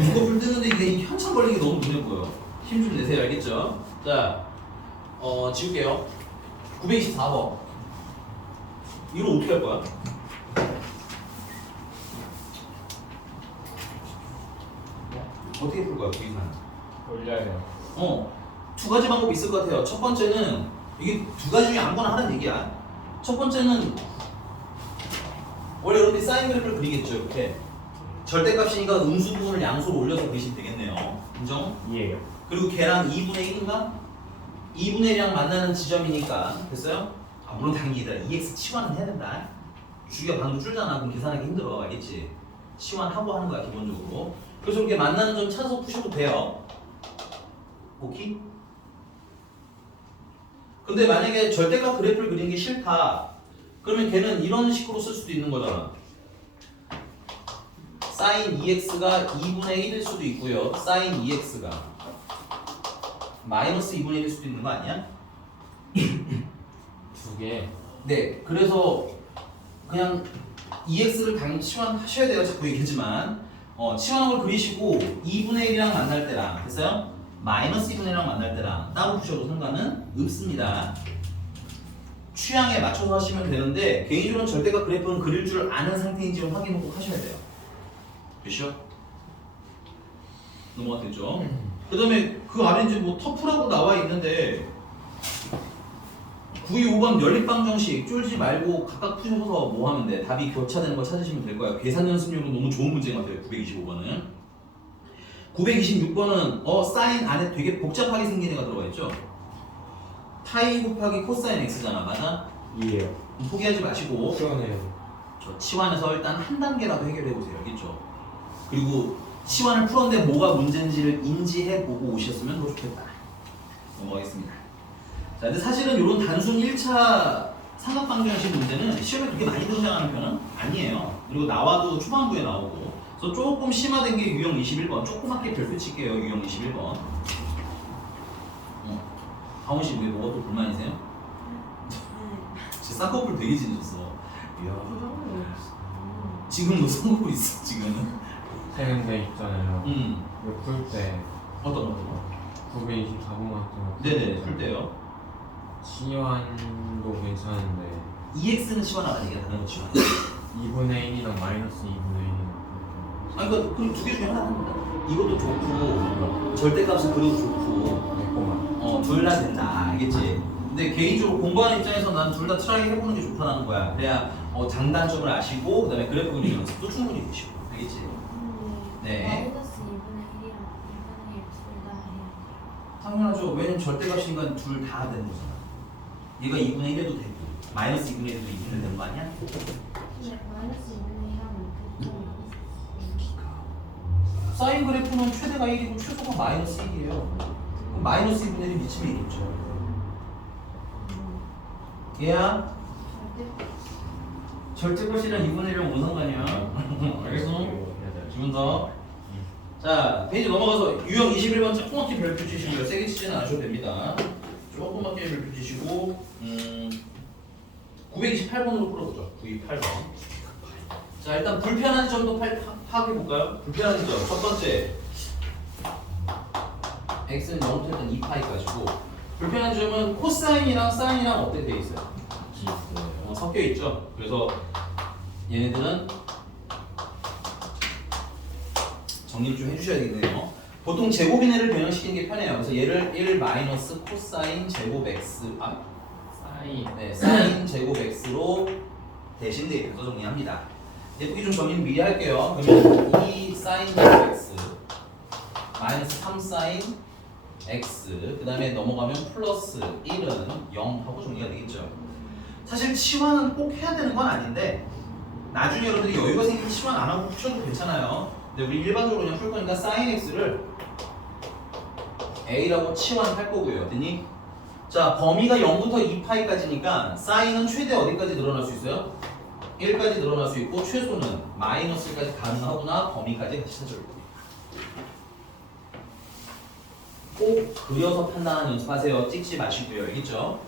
이거 불 뜨는데 이게 한참 걸리는 게 너무 눈에 보여. 힘 좀 내세요. 알겠죠? 자, 지울게요. 924번. 이거 어떻게 할 거야? 어떻게 풀 거야, 부의사는? 올려요. 두 가지 방법이 있을 것 같아요. 첫 번째는 이게 두 가지 중에 아무거나 하는 얘기야. 첫 번째는 원래 여러분들이 사인 그래프를 그리겠죠. 이렇게 절대값이니까 음수 부분을 양수로 올려서 그리시면 되겠네요. 인정? 이에요. 그리고 걔랑 2분의 1인가? 2분의 1이랑 만나는 지점이니까 됐어요? 물론 당연히 2x 치환은 해야 된다. 주기가 방금 줄잖아. 그럼 계산하기 힘들어. 알겠지? 치환하고 하는 거야 기본적으로. 그래서 이렇게 만나는 점 찾아서 푸셔도 돼요. 오케이? 근데 만약에 절대값 그래프를 그리는 게 싫다. 그러면 걔는 이런 식으로 쓸 수도 있는 거잖아. sin 2x가 2분의 1일 수도 있고요. sin 2x가 마이너스 2분의 1일 수도 있는 거 아니야? 두 개. 네, 그래서 그냥 2x를 당연히 치환하셔야 돼요. 자꾸 얘기하지만 치환한 걸 그리시고 2분의 1이랑 만날 때랑 됐어요? 마이너스 2분의 1이랑 만날 때랑 따로 푸셔도 상관은 없습니다. 취향에 맞춰서 하시면 되는데 개인적으로는 절대값 그래프는 그릴 줄 아는 상태인지 확인을 꼭 하셔야 돼요. 됐죠? 넘어갔겠죠? 그 다음에 그 아래 이제 뭐 터프라고 나와 있는데 925번 연립방정식 쫄지 말고 각각 푸셔서 뭐 하면 돼? 답이 교차되는 거 찾으시면 될 거예요. 계산 연습용으로 너무 좋은 문제인 것 같아요. 925번은 926번은 사인 안에 되게 복잡하게 생긴 애가 들어가 있죠? 파이 곱하기 코사인 x잖아. 맞아? 이에요. 포기하지 마시고 시원해요. 저 치환에서 일단 한 단계라도 해결해 보세요. 알겠죠? 그리고 치환을 풀었는데 뭐가 문제인지를 인지해 보고 오셨으면 더 좋겠다. 넘어가겠습니다. 자, 근데 사실은 이런 단순 1차 삼각방정식 문제는 시험에 그렇게 많이 등장하는 편은 아니에요. 그리고 나와도 초반부에 나오고 그래서 조금 심화된 게 유형 21번. 조그맣게 별표 칠게요. 유형 21번. 강훈 씨 왜 뭐가 또 불만이세요? 제 쌍꺼풀 되게 진해졌어. 이야. 지금 너 쌍꺼풀 있어 지금. 세는데 있잖아요. 음. 이거 풀때 어떤 거? 924번 같은 네네 풀 때요. 시완도 괜찮은데 EX는 시원하다 이게 다른 거 시원. 2분의 1이랑 마이너스 2분의 1이랑 아니 그러니까 그럼 두 개 중에 하나 합니다. 이것도 좋고 절대값을 그려도 좋고 내거만 둘 다 된다 알겠지? 근데 개인적으로 공부하는 입장에서 난 둘 다 트라이 해보는 게 좋다는 거야. 그래야 장단점을 아시고 그다음에 그래프 그리는 연습도 충분히 되시고 알겠지? 네. 마이너스 2분의 1이랑 2분의 1 둘 다 해야 돼요. 당연하죠. 왜냐면 절대값이니까 둘 다 되는 거잖아. 얘가 2분의 1에도 되고 마이너스 2분의 1에도 2분의 1 되는 거 아니야? 근데 마이너스 2분의 1하면 그쪽이 사인 그래프는 최대가 1이고 최소가 마이너스 1이에요. 그럼 마이너스 2분의 1이 미치면 1이죠. 얘야? 절대값이랑 2분의 1이랑 뭔 상관이야? 알겠어? 기분 더. 자, 페이지 넘어가서 유형 21번 조그맣게 별표 치시고요. 세게 치지는 않으셔도 됩니다. 조그맣게 별표 치시고 928번으로 풀어보죠. 928번. 자, 일단 불편한 점도 파악해볼까요? 불편한 점. 첫 번째. x는 0부터 일단 2파이까지고 불편한 점은 코사인이랑 사인이랑 어떻게 되어 있어요? 섞여 있죠. 그래서 얘네들은 정리를 좀 해주셔야 되겠네요. 보통 제곱인애를 변형시키는 게 편해요. 그래서 얘를 1 마이너스 코사인 제곱 x 사인 제곱 x로 대신 대입해서 정리합니다. 예쁘게 좀 정리는 미리 할게요. 그러면 2 사인 제곱 x 마이너스 3 사인 x 그 다음에 넘어가면 플러스 1은 0 하고 정리가 되겠죠. 사실 치환은 꼭 해야 되는 건 아닌데 나중에 여러분들이 여유가 생기면 치환 안 하고 푸셔도 괜찮아요. 근데 우리 일반적으로 그냥 풀 거니까 sin x를 a라고 치환할 거고요. 됐니? 자, 범위가 0부터 2파이까지니까 sin은 최대 어디까지 늘어날 수 있어요? 1까지 늘어날 수 있고 최소는 마이너스 1까지 가능하구나. 범위까지 같이 찾아볼 겁니다. 꼭 그려서 판단하는 연습하세요. 찍지 마시고요. 알겠죠?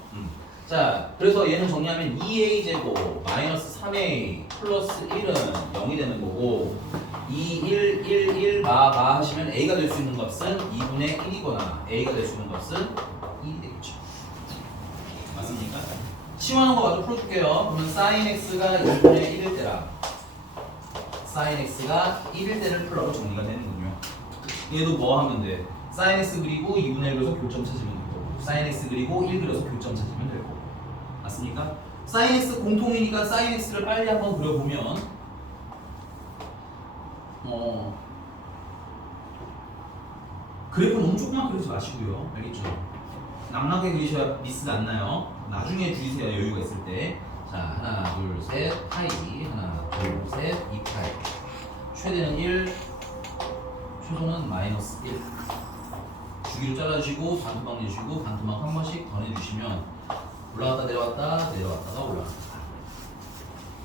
자, 그래서 얘는 정리하면 2a 제곱 마이너스 3a 플러스 1은 0이 되는 거고 2, 1, 1, 1, 마 하시면 a가 될 수 있는 값은 2분의 1이거나 a가 될 수 있는 값은 2이 되겠죠. 맞습니까? 치환한 거 마저 풀어줄게요. 그러면 sin x가 2분의 1일 때라 sin x가 1일 때를 풀라고 정리가 되는군요. 얘도 뭐 하면 돼? sin x 그리고 2분의 1 그려서 교점 찾으면 되고 sin x 그리고 1 그려서 교점 찾으면 되고 맞습니까? sin x 공통이니까 sin x를 빨리 한번 그려보면 그래프 너무 조금만 그리지 마시고요. 알겠죠? 낭낭하게 그리셔야 미스가 안 나요. 나중에 주의세요. 여유가 있을 때. 자, 하나, 둘, 셋, 파이. 하나, 둘, 셋, 2파이. 최대는 1, 최소는 마이너스 1. 주기로 잘라주시고 반토막 내주시고 반토막 한 번씩 더 내주시면 올라갔다 내려왔다 내려왔다가 올라갔다.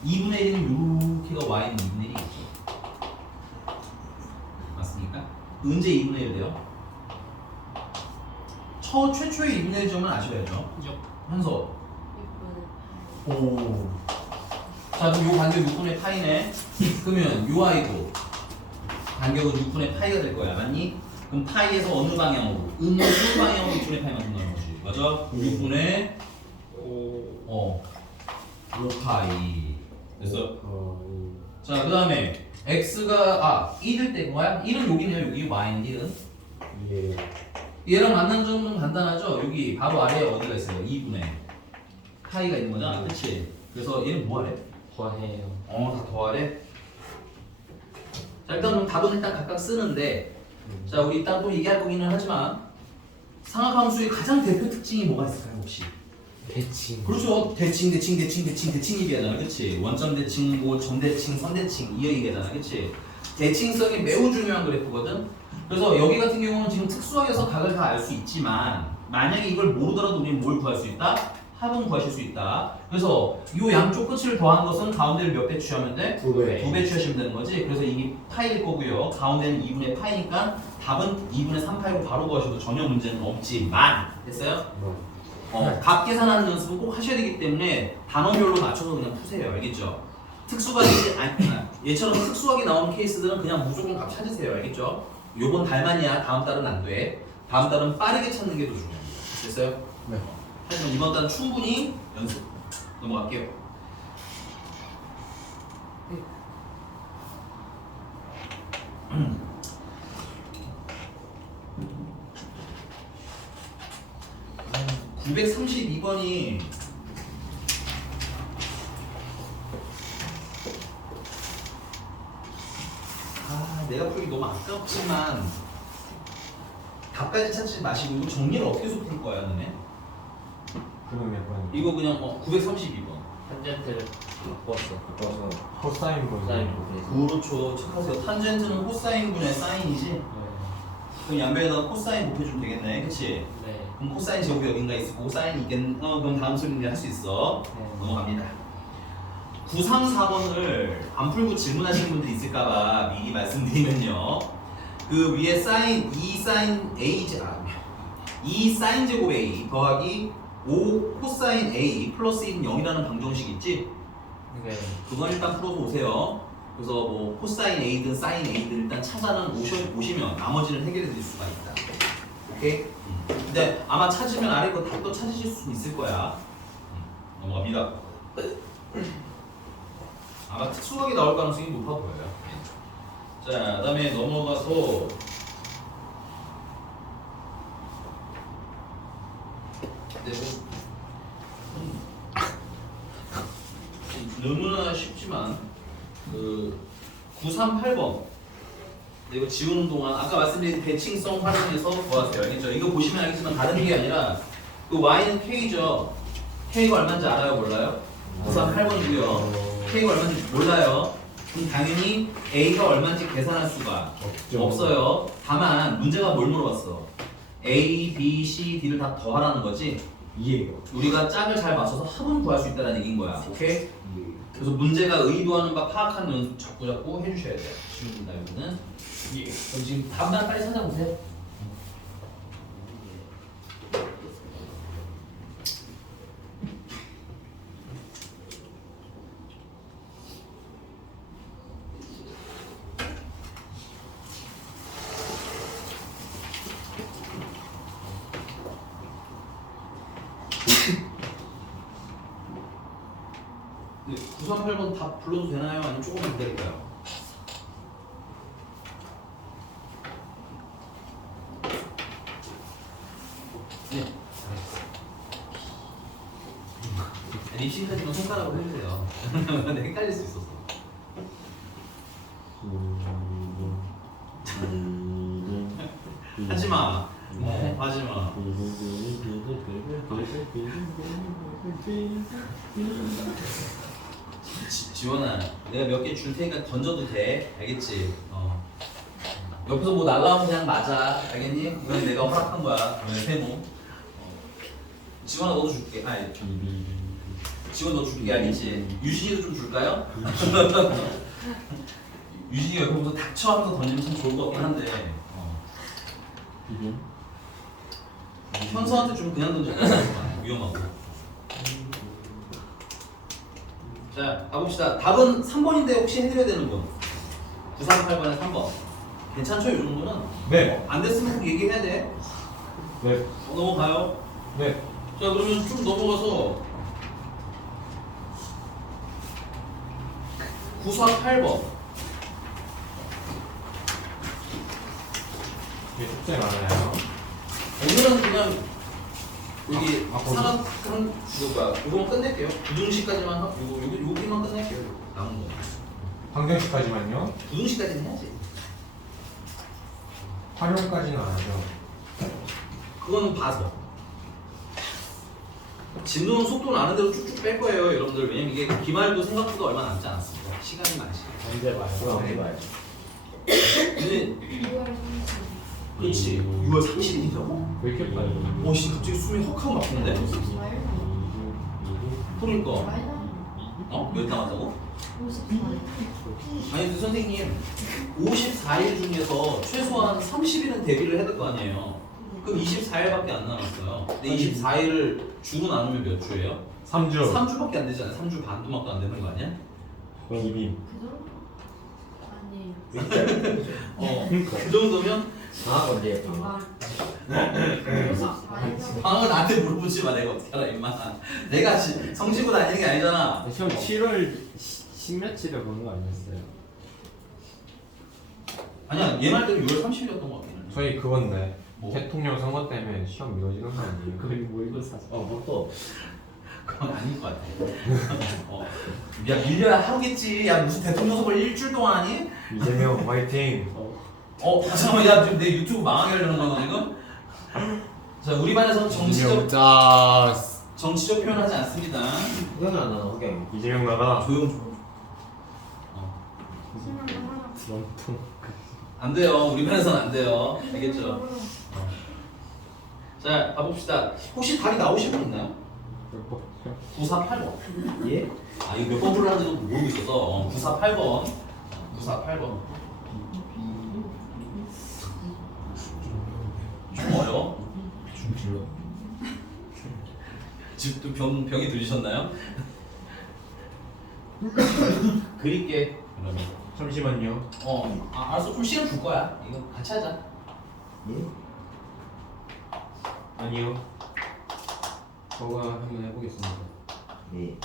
2분의 1이면 이렇게가 y는 2분의 1이겠죠. 맞습니까? 언제 2분의 1 돼요? 최초의 2분의 1 점은 아셔야죠. 현서. 6분의 8. 오. 자, 그럼 요 간격 6분의 파이네. 그러면 요 아이도 간격은 6분의 파이가 될 거야. 맞니? 그럼 파이에서 어느 방향으로? 음수 방향으로 6분의 파이만 준다는 거지. 맞아? 6분의 5파이. 됐어? 자, 그 다음에 x가 1일 때 뭐야? 1은 여기네요. 여기 y는 1은. 예. 얘랑 만난 점은 간단하죠? 여기 바로 아래에 어디가 있어요? 2분의 파이가 있는 거잖아. 그치? 그래서 얘는 뭐 하래? 더해요. 다 더하래? 자, 일단 그럼 답은 일단 각각 쓰는데 자, 우리 이따 또 얘기할 거기는 하지만 상하함수의 가장 대표 특징이 뭐가 있을까요, 혹시? 대칭. 그렇죠. 대칭 얘기하잖아. 그치? 원점 대칭, 뭐 점 대칭, 선 대칭 이 얘기하잖아. 그치? 대칭성이 매우 중요한 그래프거든. 그래서 여기 같은 경우는 지금 특수하게 해서 각을 다 알 수 있지만 만약에 이걸 모르더라도 우리는 뭘 구할 수 있다? 합은 구하실 수 있다. 그래서 이 양쪽 끝을 더한 것은 가운데를 몇 배 취하면 돼? 2배. 2배 취하시면 되는 거지. 그래서 이게 파일 거고요. 가운데는 2분의 파이니까 답은 2분의 3파이로 바로 구하셔도 전혀 문제는 없지만 됐어요? 값 계산하는 연습은 꼭 하셔야 되기 때문에 단어별로 맞춰서 그냥 푸세요. 알겠죠? 특수각이 얘처럼 특수하게 나오는 케이스들은 그냥 무조건 값 찾으세요. 알겠죠? 요번 달만이야. 다음 달은 안 돼. 다음 달은 빠르게 찾는 게 더 중요합니다. 됐어요? 네. 하지만 이번 달은 충분히 연습. 넘어갈게요. 음, 932번이 내가 풀기 너무 아깝지만 답까지 찾지 마시고 이거 정리를 어떻게 해서 풀 거야, 너네? 그럼 약간 이거 그냥 932번. 탄젠트를 바꿨어. 바꿔서 코사인 분. 사인 부분에서. 그렇죠. 착하세요. 탄젠트는 코사인분의 사인이지. 그럼 양변에다가 코사인 곱해주면 되겠네, 그치? 네. 그럼 코사인 제곱이 어딘가 있을 거고 사인이 있겠. 그럼 다음 소리를 할 수 있어. 네. 넘어갑니다. 934번을 안 풀고 질문하시는 분들이 있을까봐 미리 말씀드리면요. 그 위에 사인 2 사인 A 2 사인 제곱 A 더하기 5 코사인 A 플러스 1은 0이라는 방정식 있지? 네. 그건 일단 풀어서 오세요. 그래서 뭐 코사인 A든 사인 A든 일단 찾아는 오시면 나머지는 해결해 드릴 수가 있다. 오케이? 근데 아마 찾으면 아래 거 답도 찾으실 수 있을 거야. 넘어갑니다. 아마 특수하게 나올 가능성이 높아 보여요. 자, 그다음에 넘어가서 너무나 쉽지만 그 938번 이거 지우는 동안 아까 말씀드린 대칭성 활용해서 구하세요. 알겠죠? 이거 보시면 알겠지만 다른 게 아니라 그 y는 k죠. k가 얼마인지 알아요? 몰라요? 938번이고요. k가 얼마인지 몰라요. 그럼 당연히 a가 얼마인지 계산할 수가 없어요. 다만 문제가 뭘 물어봤어? a, b, c, d를 다 더하라는 거지. 이해요. 우리가 짝을 잘 맞춰서 합은 구할 수 있다는 얘기인 거야. 오케이? 그래서 문제가 의도하는 바 파악하는 연습 자꾸 해주셔야 돼요. 지금입니다, 여기는. 그럼 지금 답만 빨리 찾아보세요. 네, 938번 답 불러도 되나요? 아니면 조금만 기다릴까요? 네. 립싱까지는 손가락으로 해주세요. 근데 헷갈릴 수 있어서. 하지마. 하지마. 지원아, 내가 몇 개 줄 테니까 던져도 돼. 알겠지? 옆에서 뭐 날라오면 그냥 맞아. 알겠니? 이건 내가 허락한 거야. 세모. 지원아, 너도 줄게. 아니, 지원 너 줄게. 알겠지? 유진이도 좀 줄까요? 유진이가 옆에 보면서 닥쳐 하면서 던지면 참 좋을 것 같긴 한데. 현서한테 좀 그냥 던져도 위험하고. 자, 가봅시다. 답은 3번인데 혹시 해드려야 되는 분? 938번에 3번. 괜찮죠? 이 정도는? 네. 안 됐으면 꼭 얘기해야 돼. 네. 넘어가요. 네. 자, 그러면 좀 넘어가서 948번. 이게 숙제 많아요. 오늘은 그냥 여기 아, 산업 그런 이거만 끝낼게요. 구등식까지만 하고 여기만 끝낼게요. 남은 거. 방정식까지만요. 구등식까지는 해야지. 활용까지는 안 하죠. 그거는 봐서. 진도는 속도는 아는 대로 쭉쭉 뺄 거예요, 여러분들. 왜냐면 이게 기말도 생각보다 얼마 남지 않았습니다. 시간이 많지. 언제 봐요? 언제 봐요? 근데 6월 30일. 그렇지. 6월 30일이라고? 왜 이렇게 빨리? 씨, 갑자기 숨이 헉 하고 막히는데? 풀을 거. 마이너스 몇 남았다고? 54. 아니 그 선생님 54일 중에서 최소한 30일은 대비를 해야 될 거 아니에요. 그럼 24일밖에 안 남았어요. 근데 24일을 주로 나누면 몇 주예요? 3주 3주밖에 안 되잖아요. 3주 반도밖에 안 되는 거 아니야? 2비 그 정도? 아니에요. 그 정도면 방학 언제? 아, 방을 나한테 물어보지 마. 내가 어떻게 알아 임마. 내가 성시고 다니는 게 아니잖아. 시험 7월 10며칠에 보는 거 아니었어요? 아니야 얘 말 때는 6월 30일이었던 것 같긴 해. 저희 그건데 뭐? 대통령 선거 때문에 시험 미뤄지는 거 아니에요? 거의 모의고사. 또 그건 아닌 것 같아. 야 밀려야 하겠지. 야 무슨 대통령 선거를 일주일 동안 하니? 이재명 화이팅! 잠깐만 야 지금 내 유튜브 망하게 하려는 거야 지금? 자 우리 반에서는 정치적 표현하지 않습니다. 호경이 안 나나 호경이. 이재명 나가 조용. 원통 안 돼요. 우리 반에서는 안 돼요. 알겠죠? 자 가봅시다. 혹시 답이 나오실 분 있나요? 9480. 예? 아 이거 몇 번 불러는지도 모르고 있어서 9480. 9480. 좀 어려워? 좀 질러. 지금 또 병이 들리셨나요? 그릴게 그러면. 잠시만요. 알았어. 좀 시간 줄 거야. 이거 같이 하자. 예? 아니요. 저거 한번 해보겠습니다. 예.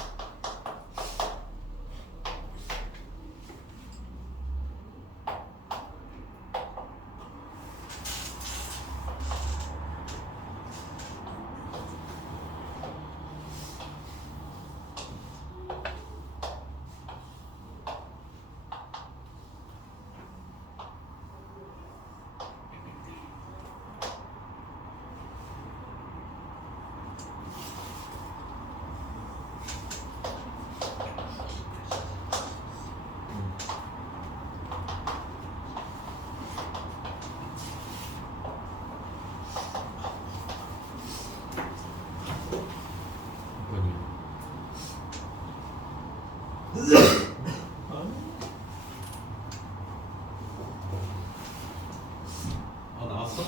나왔어?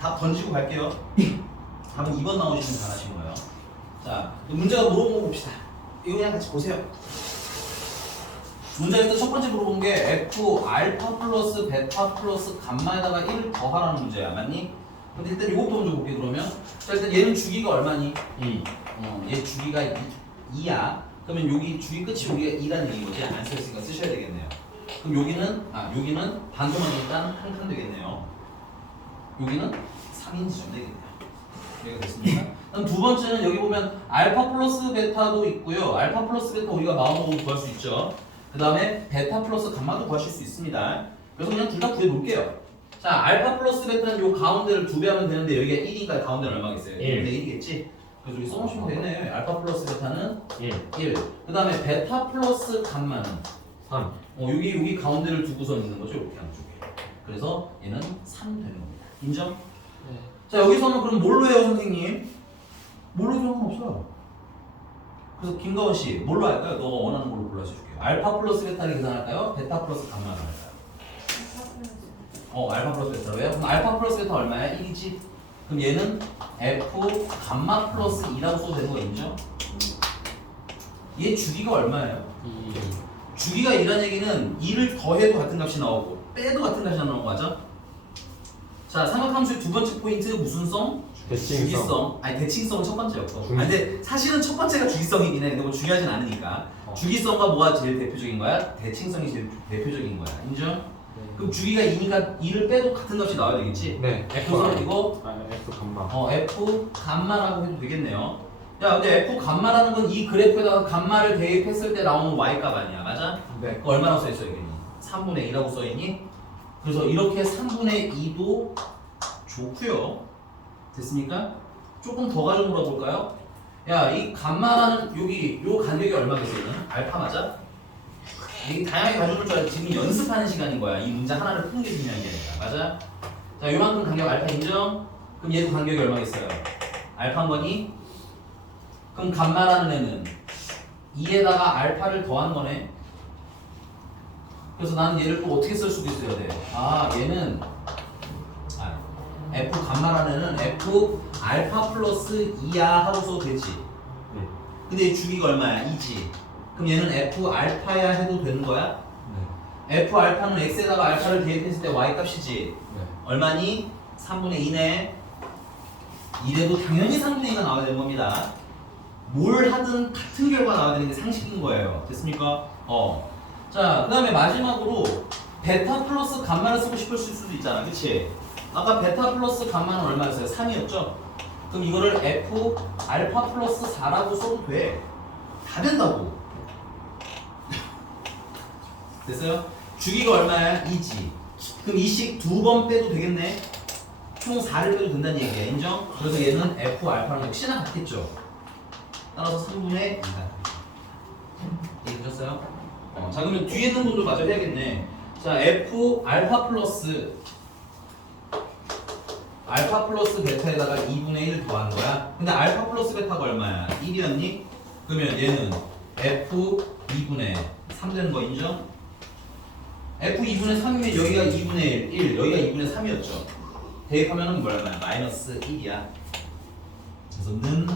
답 던지고 갈게요. 답은 2번 나오시면 잘하신 거예요. 자, 문제가 물어본 거 봅시다. 이거 그냥 같이 보세요. 문제에서 첫 번째 물어본 게 F 알파 플러스 베타 플러스 감마에다가 1을 더하라는 문제야. 맞니? 근데 일단 이것부터 먼저 볼게 그러면. 자, 일단 얘는 주기가 얼마니? 2 얘 주기가 2야. 그러면 여기 주기 끝이 여기가 2라는 얘기인 거지. 안 쓰였으니까 쓰셔야 되겠네요. 그럼 여기는 반도막이니까 한 칸 되겠네요. 여기는 3인지점 되겠네요. 이해가 됐습니까? 그럼 두 번째는 여기 보면 알파 플러스 베타도 있고요. 알파 플러스 베타 우리가 마음먹고 구할 수 있죠. 그 다음에 베타 플러스 감마도 구하실 수 있습니다. 그래서 그냥 둘 다 구해볼게요. 자, 알파 플러스 베타는 요 가운데를 2배 하면 되는데 여기가 1이니까 가운데는 얼마겠어요? 1. 1대 1이겠지? 그래서 여기 써놓으시면 되네. 알파 플러스 베타는 1 1. 그 다음에 베타 플러스 감마는 3 여기 가운데를 두고서 있는 거죠. 이렇게 한쪽에. 그래서 얘는 3 되는 겁니다. 인정? 네. 자, 여기서는 그럼 뭘로 해요, 선생님? 뭘로 해도 상관없어요. 그래서 김가원 씨, 뭘로 할까요? 너 원하는 걸로 골라서 줄게요. 알파 플러스 베타를 계산할까요? 베타 플러스 감마를 할까요? 알파 플러스 베타. 왜요? 그럼 알파 플러스 베타 얼마야? 1이지? 그럼 얘는 F 감마 플러스 2라고 써도 되는 거 인정? 얘 주기가 얼마예요? 2 주기가 2라는 얘기는 2를 더해도 같은 값이 나오고 빼도 같은 값이 나오는 거 맞아? 자, 삼각함수의 두 번째 포인트 무슨 성? 대칭성. 주기성. 아니 대칭성은 첫 번째였고. 근데 사실은 첫 번째가 주기성이긴 해. 근데 뭐 중요하진 않으니까. 주기성과 뭐가 제일 대표적인 거야? 대칭성이 제일 대표적인 거야. 인정? 그럼 주기가 2니까 2를 빼도 같은 값이 나와야 되겠지? 네. F선 이거 F 감마 F 감마라고 해도 되겠네요. 야, 근데 F 감마라는 건 이 그래프에다가 감마를 대입했을 때 나오는 y값 아니야, 맞아? 네. 그거 얼마나 써있어 여기는? 3분의 2라고 써있니? 그래서 이렇게 3분의 2도 좋고요. 됐습니까? 조금 더 가지고 물어볼까요? 야, 이 감마라는 요 간격이 얼마겠어? 얘는? 알파 맞아? 이게 다양하게 가져올 줄 알고 지금 연습하는 시간인 거야. 이 문제 하나를 푸는 게 중요한 게 아니라. 맞아? 자, 요만큼 간격 알파 인정? 그럼 얘도 간격이 얼마겠어요? 알파 한 거니? 그럼 감마라는 애는 2에다가 알파를 더한 거네. 그래서 나는 얘를 또 어떻게 쓸 수도 있어야 돼. 아 얘는 F 감마라는 애는 F 알파 플러스 2야 하고 써도 되지. 네. 근데 이 주기가 얼마야? 2지. 그럼 얘는 F 알파야 해도 되는 거야? 네. F 알파는 X에다가 알파를 대입했을 때 Y 값이지. 네. 얼마니? 3분의 2네. 이래도 당연히 3분의 2가 나와야 되는 겁니다. 뭘 하든 같은 결과 나와야 되는 게 상식인 거예요. 됐습니까? 자, 그 다음에 마지막으로 베타 플러스 감마를 쓰고 싶을 수도 있잖아. 그치? 아까 베타 플러스 감마는 얼마였어요? 3이었죠? 그럼 이거를 F 알파 플러스 4라고 써도 돼. 다 된다고. 됐어요? 주기가 얼마야? 2지. 그럼 이식 2번 빼도 되겠네? 총 4를 빼도 된다는 얘기야. 인정? 그래서 얘는 F 알파랑 역시나 같겠죠? 따라서 3분의 2가 이해되셨어요? 자 그러면 뒤에 있는 분도 마저 해야겠네. 자 F 알파 플러스 베타에다가 2분의 1 더한 거야. 근데 알파 플러스 베타가 얼마야? 1이었니? 그러면 얘는 F 2분의 3 되는 거 인정? F 2분의 3이면 여기가 2분의 1, 여기가 2분의 3이었죠. 대입하면은 얼마야? 마이너스 1이야. 그래서 는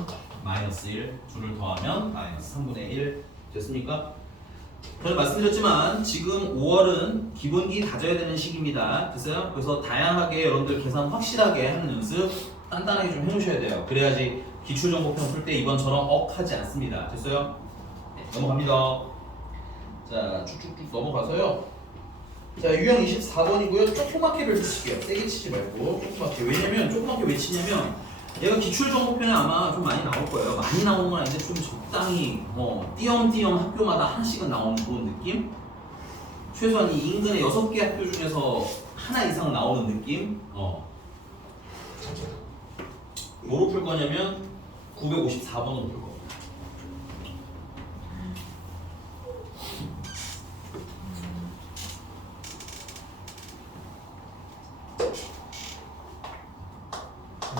마이너스 1, 둘을 더하면 마이너스 3분의 1 됐습니까? 저는 말씀드렸지만 지금 5월은 기본기 다져야 되는 시기입니다. 됐어요? 그래서 다양하게 여러분들 계산 확실하게 하는 연습 단단하게 좀 해놓으셔야 돼요. 그래야지 기출정보편 풀 때 이번처럼 억하지 않습니다. 됐어요? 네, 넘어갑니다. 자 쭉쭉쭉 넘어가서요. 자 유형 24번이고요. 조그맣게 펼치게요. 세게 치지 말고 조그맣게. 왜냐면 조그맣게 왜 치냐면 얘가 기출정보편에 아마 좀 많이 나올 거예요. 많이 나오는 건 아닌데 좀 적당히 띄엄띄엄 학교마다 하나씩은 나오는 그런 느낌? 최소한 이 인근의 6개 학교 중에서 하나 이상 나오는 느낌? 뭐로 풀 거냐면 954번으로 풀 거예요.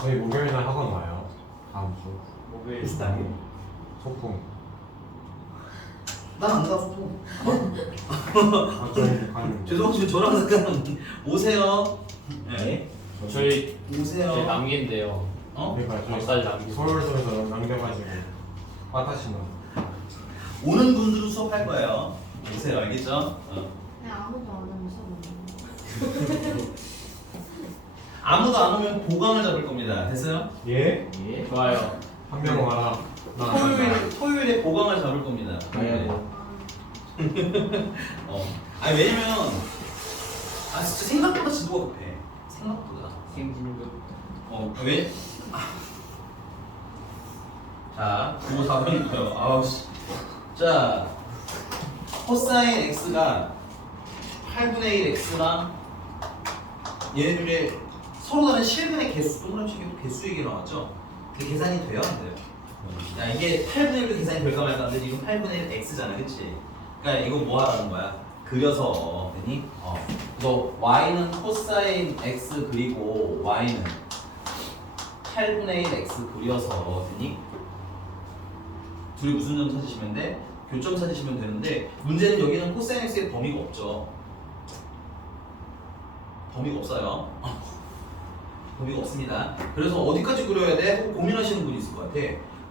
저희 목요일날 학원 와요. 다음 주. 목요일 무슨 날이에요? 소풍. 난 안 가, 소통. 아, 저희 가는. 죄송하지만 저랑 잠깐 오세요. 네. 저희 오세요. 남기인데요. 그러니까 저희 박살 남기. 서울에서 남겨가지고 빠타시나. 오는 분들은 수업할 거예요. 오세요, 알겠죠? 그냥 아무도 안 하면 수업 아무도 안 오면 보강을 잡을 겁니다. 됐어요? 예? 예. 좋아요. 한 명 와라. 나 안 간다. 토요일에 보강을 잡을 겁니다. 네. 아니 왜냐면 진짜 생각보다 지도가 급해. 생각보다. 생진급. 왜? 자, 94번이고요. 아우씨. 자, 코사인 x가 8분의 1 x랑 얘네들의 서로 다른 실근의 개수, 동그라미 책에도 개수 얘기 나왔죠? 그게 계산이 돼요? 안 돼요? 야, 이게 8분의 1도 계산이 될까 말까 하는데 지금 8분의 1 x잖아, 그치? 그러니까 이거 뭐 하라는 거야? 그려서, 되니? 그래서 y는 코사인 x 그리고 y는 8분의 1 x 그려서, 되니? 둘이 무슨 점 찾으시면 돼? 교점 찾으시면 되는데 문제는 여기는 코사인 x에 범위가 없죠. 범위가 없어요. 범위가 없습니다. 그래서 어디까지 그려야 돼? 하고 고민하시는 분이 있을 것 같아.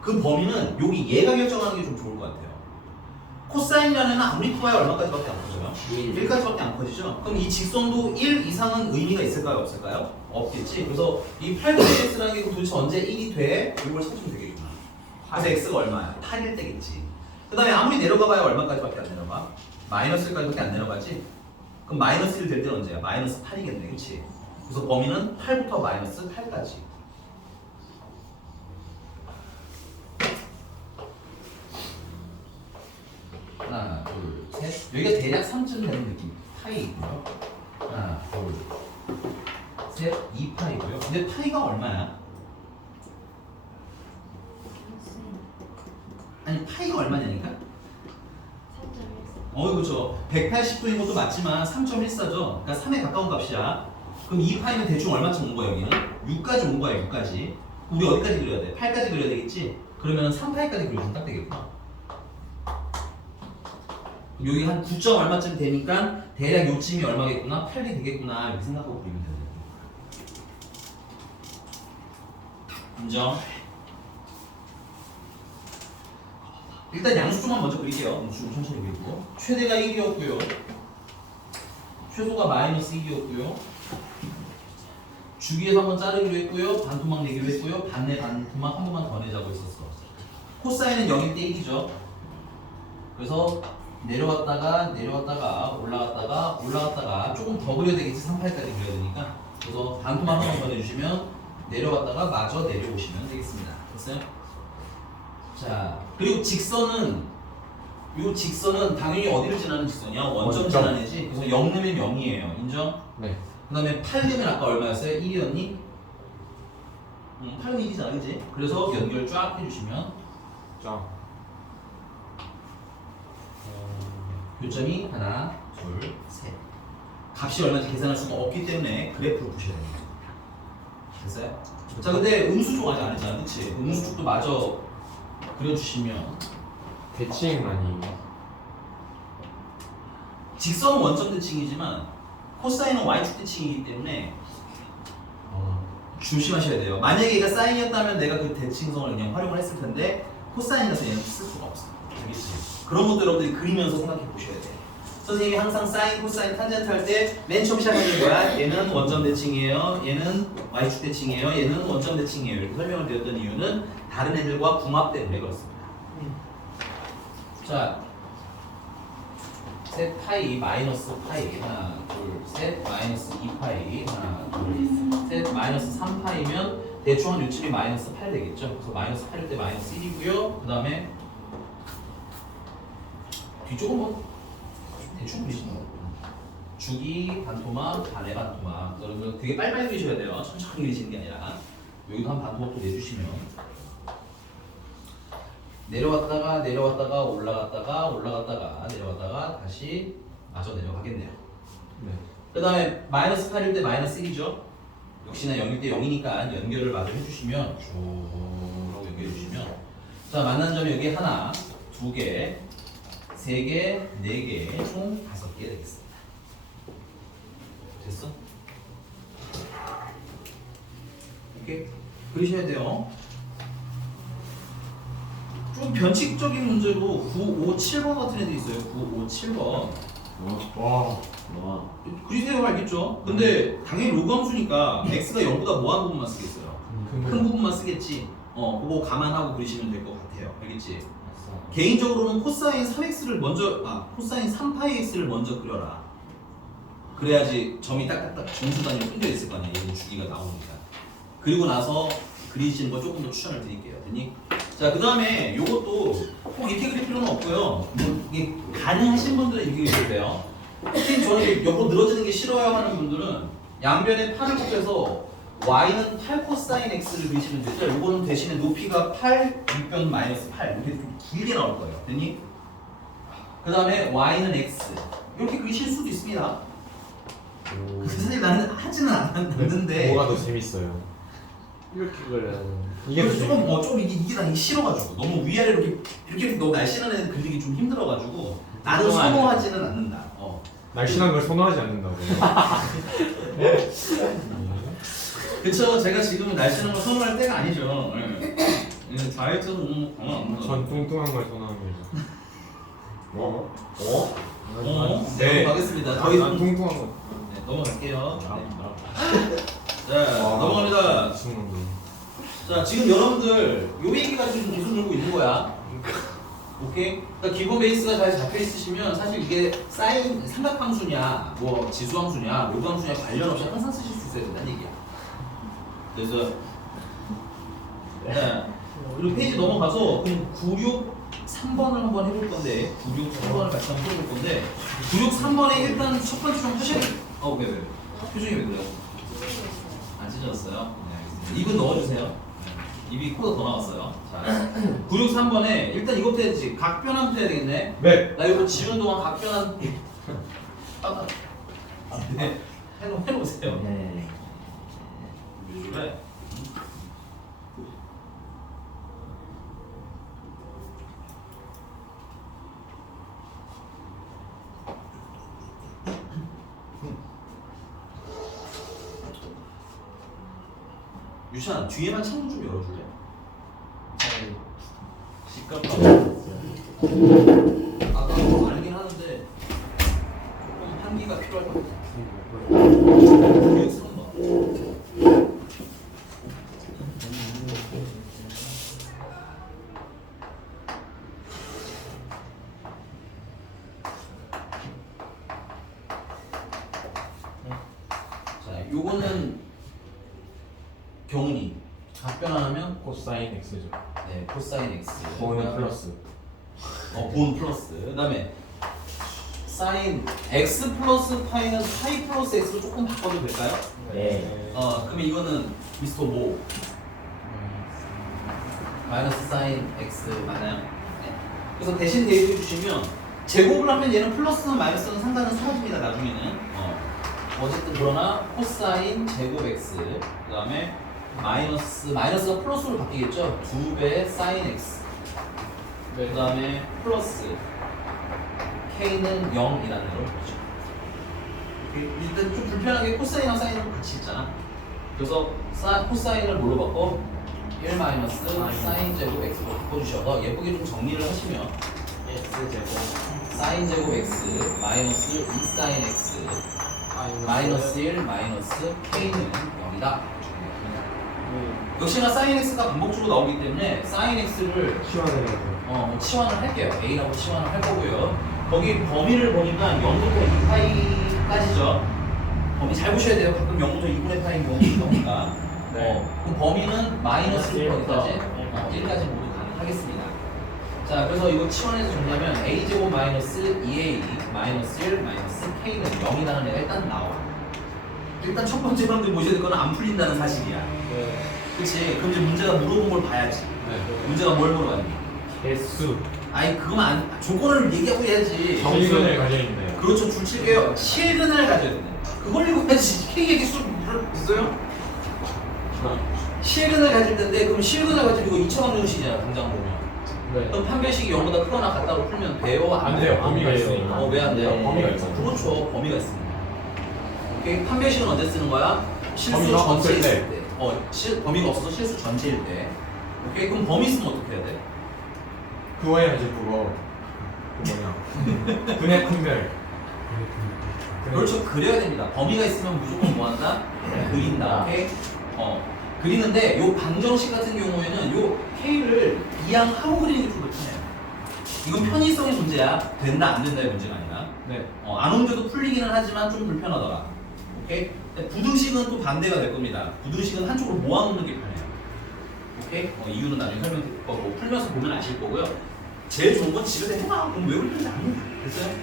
그 범위는 여기 얘가 결정하는 게 좀 좋을 것 같아요. 코사인이라는 애는 아무리 커야 얼마까지밖에 안 커져요? 1까지밖에 안 커지죠? 그럼 이 직선도 1 이상은 의미가 있을까요? 없을까요? 없겠지? 그래서 이 8분의 1x라는 게 도대체 언제 1이 돼? 이걸 찾으면 되겠구나. 그래서 x가 얼마야? 8일 때겠지. 그 다음에 아무리 내려가봐야 얼마까지밖에 안 내려가? 마이너스 1까지밖에 안 내려가지? 그럼 마이너스 1 될 때는 언제야? 마이너스 8이겠네, 그치? 그래서 범위는 8부터 마이너스 8까지. 하나, 둘, 셋. 여기가 대략 3쯤 되는 느낌. 파이고요. 하나, 둘, 셋, 2파이고요. 근데 파이가 얼마야? 아니, 파이가 얼마냐니까? 3.14 그렇죠. 180도인 것도 맞지만 3.14죠. 그러니까 3에 가까운 값이야. 그럼 2파이는 대충 얼마쯤 온 거야, 여기는? 6까지 온 거야, 6까지. 우리 어디까지 그려야 돼? 8까지 그려야 되겠지? 그러면 3파이까지 그려주면 딱 되겠구나. 여기 한 9점 얼마쯤 되니까 대략 요쯤이 얼마겠구나? 8이 되겠구나 이렇게 생각하고 그리면 돼요. 인정? 일단 양수조만 먼저 그릴게요. 양수조 천천히 그리고 최대가 1이었고요 최소가 마이너스 2였고요 주기에서 한번 자르기로 했고요 반토막 내기로 했고요 반내 반토막 한 번만 더 내자고 했었어. 코사인은 0일 때 1이죠. 그래서 내려갔다가 올라갔다가 조금 더 그려야 되겠지. 38까지 그려야 되니까. 그래서 반토막 한번 더 내주시면 내려갔다가 마저 내려오시면 되겠습니다. 됐어요? 자, 그리고 직선은 이 직선은 당연히 어디를 지나는 직선이야? 원점 원점. 지나내지. 그래서 0 넣으면 0이에요. 인정? 네. 그 다음에 8 넣으면 아까 얼마였어요? 1이었니? 8은 1이잖아, 그지? 그래서 연결 쫙 해주시면 짱. 교점이 하나, 둘, 셋. 값이 얼마인지 계산할 수가 없기 때문에 그래프를 보셔야 됩니다. 됐어요? 자, 근데 음수쪽 아직 안 했잖아, 그치? 음수쪽도 마저 그려주시면 대칭만이. 직선은 원점 대칭이지만 코사인은 y축 대칭이기 때문에 조심하셔야 돼요. 만약에 얘가 사인이었다면 내가 그 대칭성을 그냥 활용을 했을 텐데 코사인이라서 얘는 쓸 수가 없어. 알겠지? 그런 것도 여러분들이 그리면서 생각해 보셔야 돼. 선생님이 항상 사인, 코사인, 탄젠트 할 때 맨 처음 시작하는 거야. 얘는 원점 대칭이에요. 얘는 y축 대칭이에요. 얘는 원점 대칭이에요. 이렇게 설명을 드렸던 이유는 다른 애들과 궁합 때문에 그렇습니다. 자, 셋 파이 마이너스 파이 하나 둘셋 마이너스 2파이 하나 둘셋 마이너스 3파이면 대충 한 요쯤이 마이너스 8 되겠죠. 그래서 마이너스 8일 때 마이너스 1이고요. 그 다음에 뒤쪽은 뭐 대충 그리시는 거예요. 주기 반토막 반의 반토막. 여러분 되게 빨리빨리 그리셔야 돼요. 천천히 그리시는 게 아니라 여기도 한 반토막도 내주시면 내려왔다가 올라갔다가 다시 마저 내려가겠네요. 네. 그 다음에 마이너스 8일 때 마이너스 1이죠. 역시나 0일 때 0이니까 연결을 마저 해주시면 쭉 연결해 주시면 자 만난 점이 여기 하나, 두 개, 세 개, 네 개, 총 5개 되겠습니다. 됐어? 이렇게 그리셔야 돼요. 좀 변칙적인 문제로 9, 5, 7번 같은 애들이 있어요. 9, 5, 7번. 와. 그리세요 알겠죠? 근데 당연히 로그 함수니까 x가 0보다 뭐한 부분만 쓰겠어요? 큰 부분만 쓰겠지. 그거 감안하고 그리시면 될 것 같아요. 알겠지? 개인적으로는 코사인 3x를 먼저 코사인 3파이x를 먼저 그려라. 그래야지 점이 딱딱딱 점수 단위로 끊겨 있을 거 아니에요. 얘는 주기가 나오니까. 그리고 나서 그리시는 거 조금 더 추천을 드릴게요. 됐니? 자, 그 다음에 요것도 꼭 이렇게 그릴 필요는 없고요. 뭐 이게 가능하신 분들은 이렇게 그리셔도 돼요. 특히 저는 옆으로 늘어지는 게 싫어요 하는 분들은 양변에 8을 곱해서 y는 8 코사인 x를 그리시면 되죠. 요거는 대신에 높이가 8, 윗변 마이너스 8 이렇게 좀 길게 나올 거예요. 됐니? 그 다음에 y는 x 이렇게 그리실 수도 있습니다. 사실 나는 하지는 않는데 뭐가 더 재밌어요? 이렇게 그려야 돼. 이게 그래서 더 조금 좀 이게 나 싫어가지고 너무 위아래로 이렇게 너무 날씬한 애는 그리기 좀 힘들어가지고 나는 선호하지는 않는다. 날씬한 걸 선호하지 않는다고. 그쵸? 제가 지금은 날씬한 걸 선호할 때가 아니죠. 다이어트는 전 뚱뚱한 걸 선호합니다. 네. 넘어가겠습니다. 더 이상 뚱뚱한 거. 네, 넘어갈게요. 자, 넘어갑니다. 미친놈들. 자, 지금 여러분들 요 얘기가 지금 계속 놀고 있는 거야. 오케이? 그러니까 기본 베이스가 잘 잡혀 있으시면 사실 이게 사인 삼각함수냐, 뭐 지수함수냐, 로그함수냐 관련 없이 항상 쓰실 수 있어야 된다는 얘기야. 그래서 네. 그리고 페이지 넘어가서 그럼 963번을 한번 해볼 건데 963번을 같이 한번 해볼 건데 963번에 일단 첫 번째 좀 하셔야 왜? 표정이 왜 그래요? 안 찢어졌어요? 네, 알겠습니다. 입은 넣어주세요. 입이 코가 더 나왔어요. 자, 963번에 일단 이것부터 해야지. 각변함부터 해야 되겠네. 네. 나 이거 지우는 동안 각변함 네. 해보세요. 네. 왜? 유찬 뒤에만 창문 좀 열어줄래? 시끄럽다고. 아까 알긴 하는데 조금 환기가 필요할 것 같아. 이게 쓰는 거. 자, 요거는 경운이 답변 안 하면 코사인 x죠. 네 코사인 x. 보는 플러스. 본 플러스. 그다음에 사인 x 플러스 파이는 파이 플러스 x로 조금 바꿔도 될까요? 네. 그러면 이거는 미스터 모 마이너스 사인 x 맞나요? 네. 그래서 대신 대입해 주시면 제곱을 하면 얘는 플러스는 마이너스는 상관은 사라집니다. 나중에는 어쨌든 그러나 코사인 제곱 x 그다음에 마이너스가 플러스로 바뀌겠죠? 2배 사인 x 네. 그다음에 플러스 k는 0이라는 걸 보죠. 일단 좀 불편하게 코사인이랑 사인을 같이 있잖아. 그래서 코사인을 뭘로 바꿔? 1 마이너스 사인 제곱 x로 바꿔주셔서 예쁘게 좀 정리를 하시면 S 제곱 사인 제곱 x 마이너스 2 사인 x 마이너스 1 마이너스 k는 0이다. 역시나 사인 x가 반복적으로 나오기 때문에 사인 x를 시원하게 치환을 할게요. A라고 치환을 할 거고요. 거기 범위를 보니까 0부터 2파이까지죠. 범위 잘 보셔야 돼요. 가끔 0부터 2분의 파이인 경우도 있으니까. 네. 그럼 범위는 마이너스 1까지 1까지 모두 가능하겠습니다. 자, 그래서 이거 치환해서 정리하면 a제곱 마이너스 2a 마이너스 1 마이너스 k는 0이라는 애가 일단 나와. 일단 첫 번째 방금 보셔야 될 거는 안 풀린다는 사실이야. 네. 그치? 그럼 이제 문제가 물어본 걸 봐야지. 문제가 뭘 물어봤니? 개수 아니 그거만 조건을 얘기하고 해야지. 정의선을 가져 있네요. 그렇죠. 줄칠게요. 실근을 가져야 된다. 그걸 읽어야지. K 얘기 수 있어요? 실근을 가질 텐데 그럼 실근을 가지고 2차 방정식이잖아. 당장 보면. 네. 그럼 판별식이 0보다 크거나 같다고 풀면 돼요? 안 돼요. 범위가 돼요. 있으니까. 왜 안 돼요? 범위가 있어. 그렇죠. 범위가 있습니다. 오케이. 판별식은 언제 쓰는 거야? 실수 범위가 전체 없을 있을 때. 때. 범위가 없어서 실수 전체일 때. 오케이. 그럼 범위 있으면 어떻게 해야 돼? 그거야 이제 그거 그 뭐냐 분해 판별. 그렇죠. 그려야 됩니다. 범위가 있으면 무조건 뭐 한다? 그린다. 오케이? 그리는데 요 방정식 같은 경우에는 요 K를 이항하고 그리는 게 좀 더 편해요. 이건 편의성의 문제야. 된다 안 된다의 문제가 아니라. 네. 안 옮겨도 풀리기는 하지만 좀 불편하더라. 오케이? 근데 부등식은 또 반대가 될 겁니다. 부등식은 한쪽으로 모아놓는 게 편해요. 오케이? 이유는 나중에 설명드릴 거고 풀면서 보면 아실 거고요. 제일 좋은 건 집에서 해봐. 그럼 왜 그러는지 압니다. 됐어요?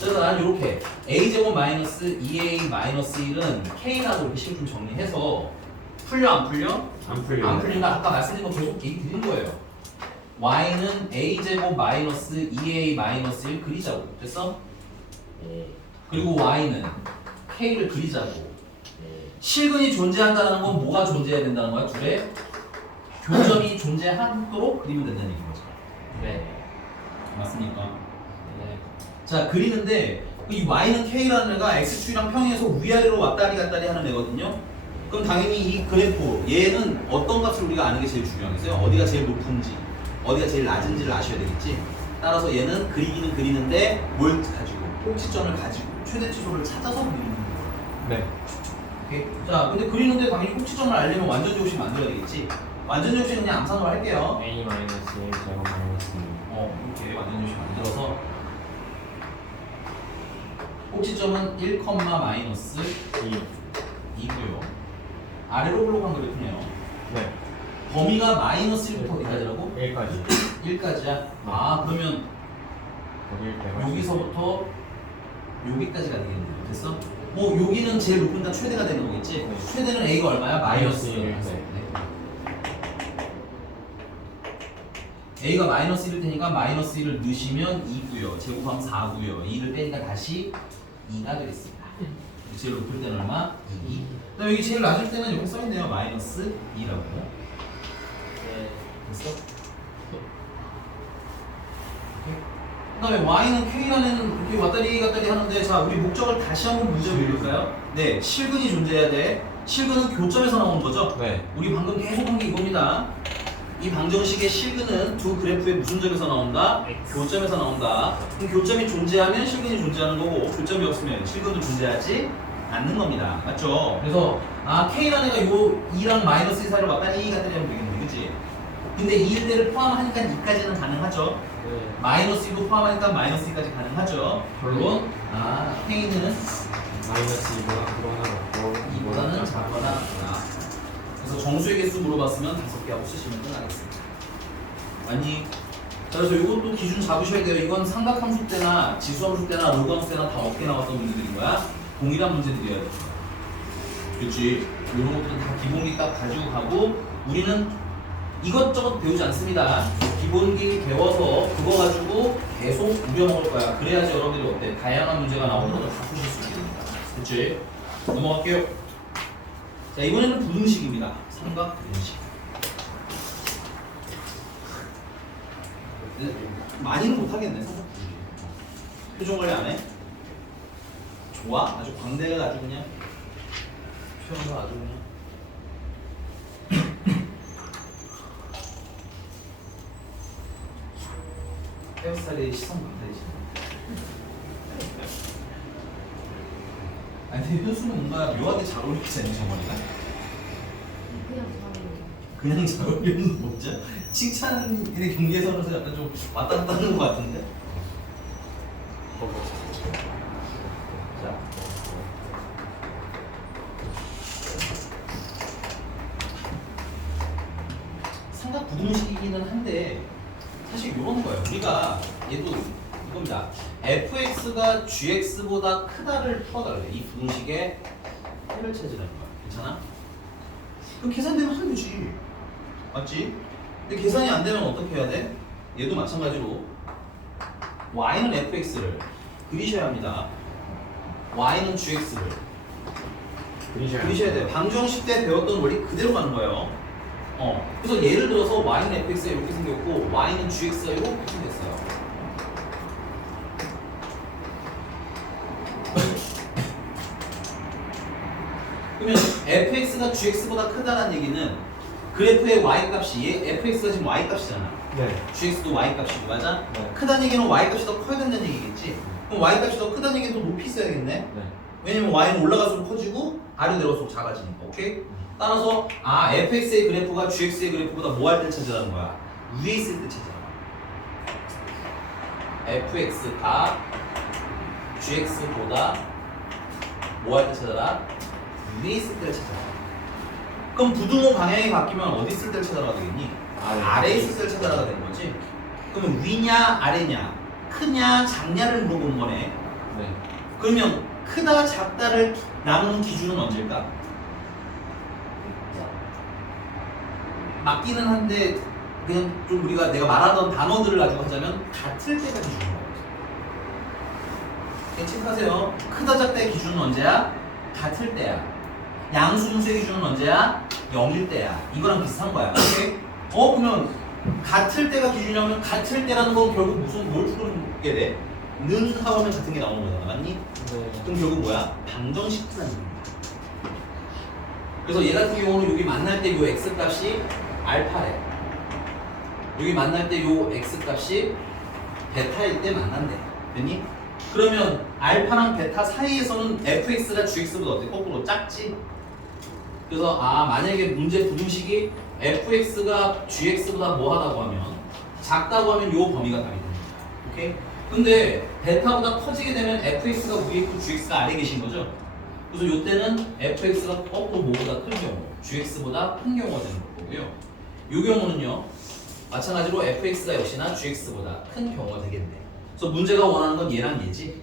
그래서 난 이렇게 a제곱 마이너스 2a 마이너스 1은 k라고 이렇게 식을 좀 정리해서 풀려 안 풀려? 안 풀려. 안 풀린다. 아까 말씀드린 거 계속 얘기 드린 거예요. y는 a제곱 마이너스 2a 마이너스 1 그리자고. 됐어? 네. 그리고 y는 k를 그리자고. 실근이 존재한다는 건 뭐가 존재해야 된다는 거야? 둘의 교점이 존재하도록 그리면 된다는 얘기인 거죠. 네. 맞습니까? 네. 자, 그리는데 이 y는 k라는 애가 x축이랑 평행해서 위아래로 왔다리 갔다리 하는 애거든요. 그럼 당연히 이 그래프 얘는 어떤 값을 우리가 아는 게 제일 중요하겠어요? 어디가 제일 높은지 어디가 제일 낮은지를 아셔야 되겠지. 따라서 얘는 그리기는 그리는데 뭘 가지고 꼭지점을 가지고 최대치소를 찾아서 그리는 거예요. 네. 오케이? 자, 근데 그리는데 당연히 꼭지점을 알려면 완전조식 만들어야 되겠지. 완전조식은 그냥 암산으로 할게요. A 마이너스 1 제곱 마이너스 2 이렇게 완전조식 만들어서 꼭지점은 1, 마이너스 2고요. 아래로 블록한 그래프네요. 네. 범위가 마이너스 1부터 어디까지라고? 1까지. 1까지야? 아, 그러면 거기일 때 여기서부터 여기까지가 되겠네요. 됐어? 뭐 여기는 제일 높으니까 최대가 되는 거겠지? 네. 최대는 A가 얼마야? 마이너스 1. 마이너스 1. A가 마이너스 1일 테니까 마이너스 1을 넣으시면 2고요. 제곱하면 4고요. 2를 빼니까 다시 2가 되겠습니다. 제일 높을 때는 얼마? 2. 그다음에 여기 제일 낮을 때는 여기 써있네요. 마이너스 2라고. 네. 됐어? 그다음에 y는 k라는 이렇게 왔다리 갔다리 하는데 자 우리 목적을 다시 한번 문제 볼까요? 네, 실근이 존재해야 돼. 실근은 교점에서 나오는 거죠? 네. 우리 방금 계속 한 게 이겁니다. 이 방정식의 실근은 두 그래프의 무슨 점에서 나온다? 교점에서 나온다. 그럼 교점이 존재하면 실근이 존재하는 거고 교점이 없으면 실근도 존재하지 않는 겁니다. 맞죠? 그래서 K라는 애가 요 2랑 마이너스 2 사이로 왔다니 2가 되면 되겠네. 그치? 근데 2일 때를 포함하니까 2까지는 가능하죠. 네. 마이너스 2도 포함하니까 마이너스 2까지 가능하죠. 물론 K는 마이너스 2보다 크거나 같고 2보다는 작거나 같다. 그래서 정수의 개수 물어봤으면 5개 하고 쓰시면 끝나겠습니다. 아니, 그래서 이것도 기준 잡으셔야 돼요. 이건 삼각함수 때나 지수함수 때나 로그함수 때나 다 어떻게 나왔던 문제들인 거야? 동일한 문제들이어야 돼. 그렇지. 이런 것들은 다 기본기 딱 가지고 가고 우리는 이것저것 배우지 않습니다. 기본기 배워서 그거 가지고 계속 우려먹을 거야. 그래야지 여러분들이 어때? 다양한 문제가 나오는 걸 다 푸실 수 있게 됩니다. 그렇지? 넘어갈게요. 자, 이번에는 부등식입니다. 삼각 부등식. 많이는 못하겠네, 삼각 부등식. 표정 관리 안 해? 좋아? 아주 광대가 아주 그냥 표현도 아주 그냥. 헤어스타일의 시선 광대지. 아니 근데 현수는 뭔가 묘하게 잘 어울리지 않니 저번이가? 그냥 잘해요. 그냥 잘 어울리는 뭐죠? 칭찬의 경계선에서 약간 좀 왔다 갔다 하는 것 같은데? 자. 삼각 부등식이기는 한데 사실 이런 거예요. 우리가 얘도 이겁니다. fx가 gx보다 크다를 풀어달래. 이 부등식의 해를 찾으라는 거야. 괜찮아? 그럼 계산되면 하면 되지. 맞지? 근데 계산이 안 되면 어떻게 해야 돼? 얘도 마찬가지로 y는 fx를 그리셔야 합니다. y는 gx를 그리셔야 돼요. 방정식 때 배웠던 원리 그대로 가는 거예요. 그래서 예를 들어서 y는 fx가 이렇게 생겼고 y는 gx가 이렇게 생겼어요. 그러면 fx가 gx보다 크다는 얘기는 그래프의 y-값이 얘 fx가 지금 y-값이잖아. 네. gx도 y-값이고 맞아? 네. 크다는 얘기는 y-값이 더 커야 된다는 얘기겠지? 그럼 y-값이 더 크다는 얘기는 더 높이 있어야겠네? 네. 왜냐면 y는 올라갈수록 커지고 아래로 내려갈수록 작아지니까. 오케이? 따라서 fx의 그래프가 gx의 그래프보다 뭐 할 때 찾으라는 거야? 위에 있을 때 찾으라는 거야. fx가 gx보다 뭐 할 때 찾아라? 위에 있을 때를 찾아라. 그럼 부등호 방향이 바뀌면 어디 있을 때를 찾아라 되겠니? 아래에 있을 때를 찾아라 되는 거지. 그러면 위냐 아래냐, 크냐 작냐를 물어보는 거네. 네. 그러면 크다 작다를 나누는 기준은 언제일까? 맞기는 한데 그냥 좀 우리가 내가 말하던 단어들을 가지고 하자면 같을 때가 기준인 거예요. 체크하세요. 크다 작다의 기준은 언제야? 같을 때야. 양수분수의 기준은 언제야? 0일 때야. 이거랑 비슷한 거야. 오케이? 그러면 같을 때가 기준이라면 같을 때라는 건 결국 무슨 뭘 풀게 돼? 는 하면 같은 게 나오는 거잖아. 맞니? 네. 그럼 결국 뭐야? 방정식 푸는 겁니다. 그래서 얘 같은 경우는 여기 만날 때 요 x 값이 알파래. 여기 만날 때 요 x 값이 베타일 때 만난대. 됐니? 그러면 알파랑 베타 사이에서는 fx가 gx보다 어때? 거꾸로 작지? 그래서 만약에 문제 부등식이 fx가 gx보다 뭐 하다고 하면 작다고 하면 요 범위가 답이 됩니다. 오케이? 근데 베타보다 커지게 되면 fx가 위에 있고 gx가 아래에 계신 거죠? 그래서 요 때는 fx가 거꾸로 뭐보다 큰 경우, gx보다 큰 경우가 되는 거고요. 요 경우는요, 마찬가지로 fx가 역시나 gx보다 큰 경우가 되겠네. 그래서 문제가 원하는 건 얘랑 얘지.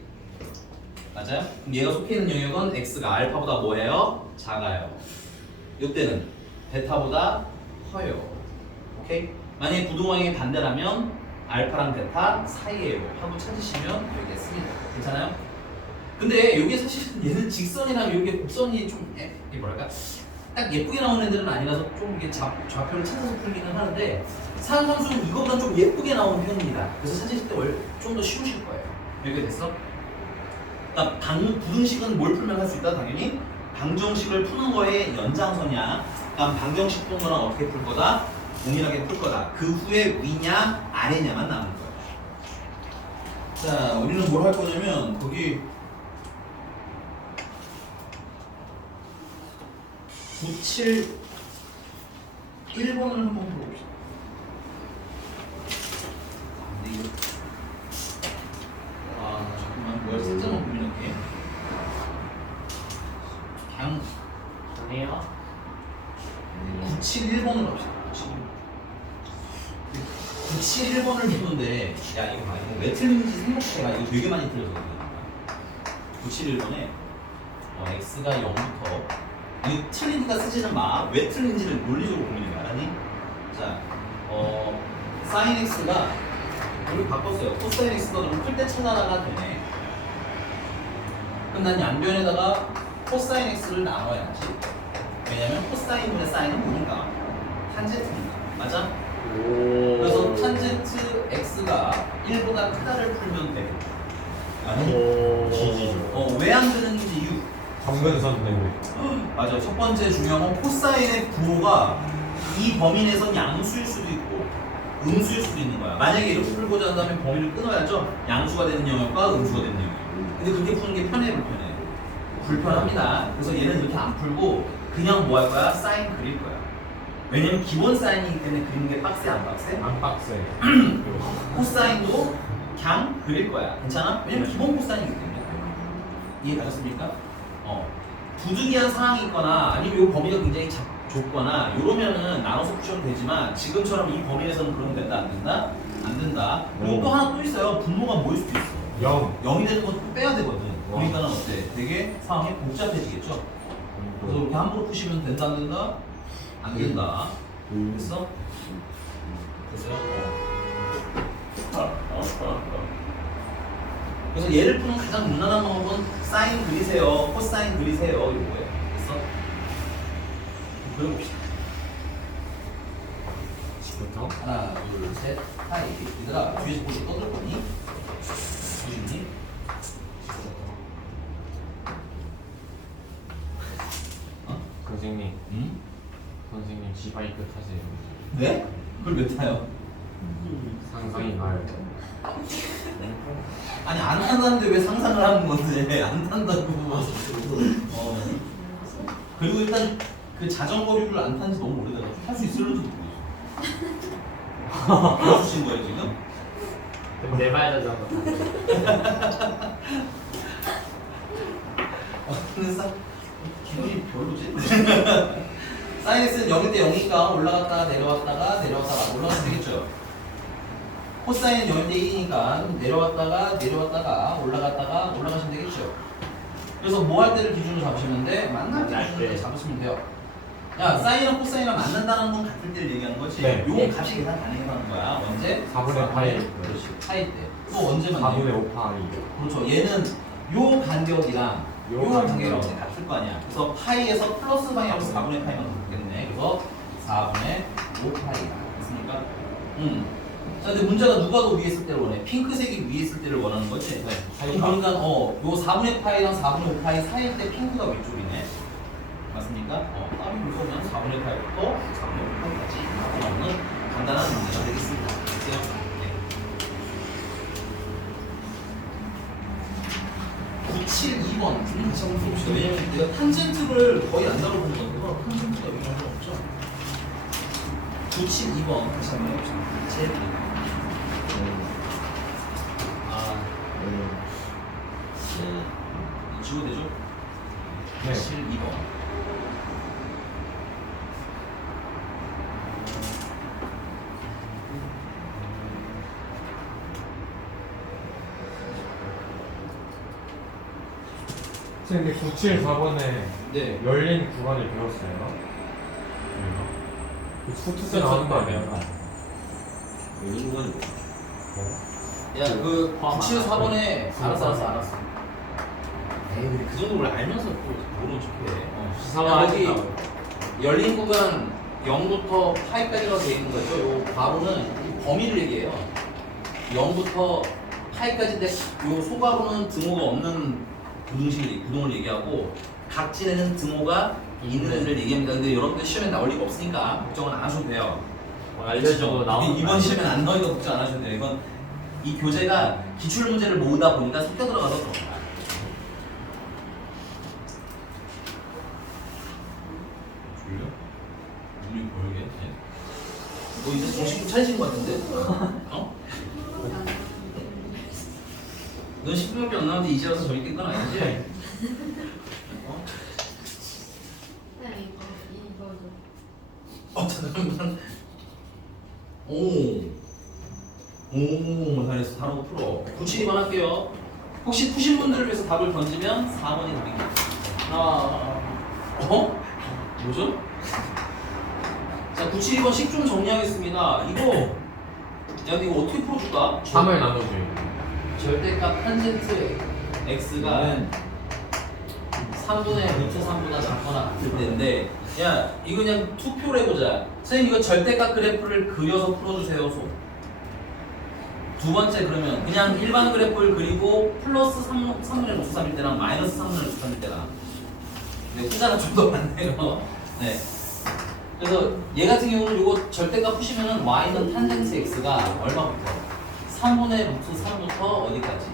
맞아요? 그럼 얘가 속해 있는 영역은 x가 알파보다 뭐예요? 작아요. 이때는 베타보다 커요. 오케이? 만약에 부등호방향이 반대라면 알파랑 베타 사이에요 하고 찾으시면 되겠습니다. 괜찮아요? 근데 이게 사실 얘는 직선이랑 이게 곡선이 좀 이게 뭐랄까 딱 예쁘게 나오는 애들은 아니라서 좀 이게 좌표를 찾아서 풀기는 하는데 사람함수는 이거보다 좀 예쁘게 나오는 편입니다. 그래서 찾으실 때 좀 더 쉬우실 거예요. 여기 됐어? 그러니까 부등식은 뭘 풀면 할 수 있다? 당연히 방정식을 푸는 거의 연장선이야. 그럼 방정식 푸는 거랑 어떻게 풀 거다? 동일하게 풀 거다. 그 후에 위냐 아래냐만 남은 거야. 자, 우리는 뭘 할 거냐면 거기 97 1번을 한번 풀어봅시다. 근데 이거 잠깐만 뭐야 색깔만 고민할게. 그냥 아니에요? 971번으로 합시다. 971번을 보는데 야 이거 봐 이거 왜 틀린지 생각해봐. 이거 되게 많이 틀려서 그래. 971번에 x가 0부터 이거 틀리니까 쓰지는 마. 왜 틀린지를 논리적으로 고민해봐. 아니? 자, sin x가 우리 바꿨어요. 코사인 x가 그럼 클 때 찾아라가 되네. 그럼 난 양변에다가 코사인 x를 나눠야지. 왜냐면 코사인분의 사인은 뭐니까? 탄젠트니까. 맞아? 그래서 탄젠트 x가 1보다 크다를 풀면 돼. 아니? 왜 안 되는지 이유. 정근선 때문에. 맞아. 첫 번째 중요한 건 코사인의 부호가 이 범위 내선 양수일 수도 있고 음수일 수도 있는 거야. 만약에 이렇게 풀고자 한다면 범위를 끊어야죠. 양수가 되는 영역과 음수가 되는 영역. 근데 그렇게 푸는 게 편해 불편해? 불편합니다. 그래서 얘는 이렇게 안 풀고 그냥 뭐 할 거야? 사인 그릴 거야. 왜냐면 기본 사인이기 때문에 그리는 게 빡세 안 빡세? 안 빡세. 코사인도 그냥 그릴 거야. 괜찮아? 왜냐면 기본 코사인이기 때문에. 이해 가셨습니까? 부득이한 상황이 있거나 아니면 이 범위가 굉장히 좁거나 이러면은 나눠서 푸시면 되지만 지금처럼 이 범위에서는 그러면 된다 안 된다? 안 된다. 그리고 또 하나 또 있어요. 분모가 뭐일 수도 있어. 0이 되는 것도 빼야 되거든. 그러니까는 어때? 되게 상황이 복잡해지겠죠? 그래서 이렇게 함부로 푸시면 된다 안 된다? 안 된다. 됐어? 됐어요? 그래서 얘를 푸는 가장 무난한 방법은 사인 그리세요, 코사인 그리세요 이거예요. 됐어? 그려봅시다. 지금부터 하나, 둘, 셋, 하이. 얘들아 뒤에서 볼때 떠들 거니? 보시니? 선생님, 응? 선생님 지바이크 타세요. 네? 그걸 왜 타요? 상상이 나요. 아니 안 탄다는데 왜 상상을 하는 건데 안 탄다고. 그리고 일단 그 자전거류를 안 탄지 너무 오래돼가지고 탈 수 있을지도 모르겠어. 보여주신 거예요 지금? 내발 자전거. 근데 기분이 별로지? 사인x는 0일 때 0이니까 올라갔다가 내려왔다가 내려왔다가 올라가면 되겠죠? 코사인은 0일 때 1이니까 내려왔다가 올라가시면 되겠죠? 그래서 뭐 할 때를 기준으로 잡으시면 돼? 만날 때 기준으로 잡으시면 돼요. 야, 사인이랑 코사인이랑 만난다는 건 같을 때를 얘기하는 거지? 네. 요 값이 계산 가능하다는 거야. 언제? 4분의 파이. 그렇지. 파이 때. 또 언제 만나요? 4분의 5파이. 그렇죠. 얘는 요 간격이랑 요 요 간격이랑 간격. 같을 거 아니야. 그래서 파이에서 플러스 방향으로 4분의 파이만 되겠네. 그래서 4분의 5파이다. 됐습니까? 자, 근데 문제가 누가 더 위에 있을 때를 원해? 핑크색이 위에 있을 때를 원하는 거지? 네. 그러니까 요 4분의 파이랑 4분의 5파이 사이일 때 핑크가 위쪽이네. 맞습니까? 따로 물어보면 4분의 8부터 4분의 5까지 나오는 간단한 문제가 되겠습니다. 됐어요? 네. 972번 다시 한번 풀어봅시다. 왜냐면 내가 탄젠트를 거의 안 다뤄본 거라서 탄젠트가 영향이 없죠. 972번 다시 한번 해봅시다. 972번. 지워도 되죠? 네. 972번. 근데 974번에 네. 열린 구간을 배웠어요. 그 수트 때 나오는 거 아니에요? 열린 구간이 야, 그 974번에 알았어. 에이, 근데 그 정도를 알면서 또 모르는 척해. 야, 여기 열린 구간 0부터 파이까지라고 되어 있는 거죠. 요 괄호는 이 범위를 얘기해요. 0부터 파이까지인데 요 소괄호는 등호가 없는 구동을 얘기하고 각진에는 등호가 있는 애를 얘기합니다. 근데 여러분들 시험에 나올 리가 없으니까 걱정은 안 하셔도 돼요. 알려주고 나오는 이번 시험에 안 나오니까 걱정 안 하셔도 돼요. 이건 이 교재가 기출 문제를 모으다 보니까 섞여 들어가서 그런 거야. 졸려? 눈이 보이게? 너 이제 정신 좀 차리신 것 같은데? 어? 넌 10분밖에 안 남았는데 이제 와서 저기 깬 건 아니지? 어? 네, 이거죠. 잠깐만. 잘했어. 다른 거 풀어. 972번 할게요. 혹시 푸신 분들을 위해서 답을 던지면 4번이 답입니다. 뭐죠? 자, 972번 식 좀 정리하겠습니다. 이거 어떻게 풀어줄까? 3을 나누지. 절대값 탄젠트 x가 3분의 루트 3보다 작거나 같을 때인데, 야 이거 그냥 투표를 해보자. 선생님 이거 절대값 그래프를 그려서 풀어주세요. 두 번째 그러면 그냥 일반 그래프를 그리고 플러스 3분의 루트 3일 때랑 마이너스 3분의 루트 3일 때랑, 네, 후자가 좀 더 많네요. 네. 그래서 얘 같은 경우는 이거 절대값 푸시면은 y는 탄젠트 x가 얼마부터? 3분의 루트 3부터 어디까지?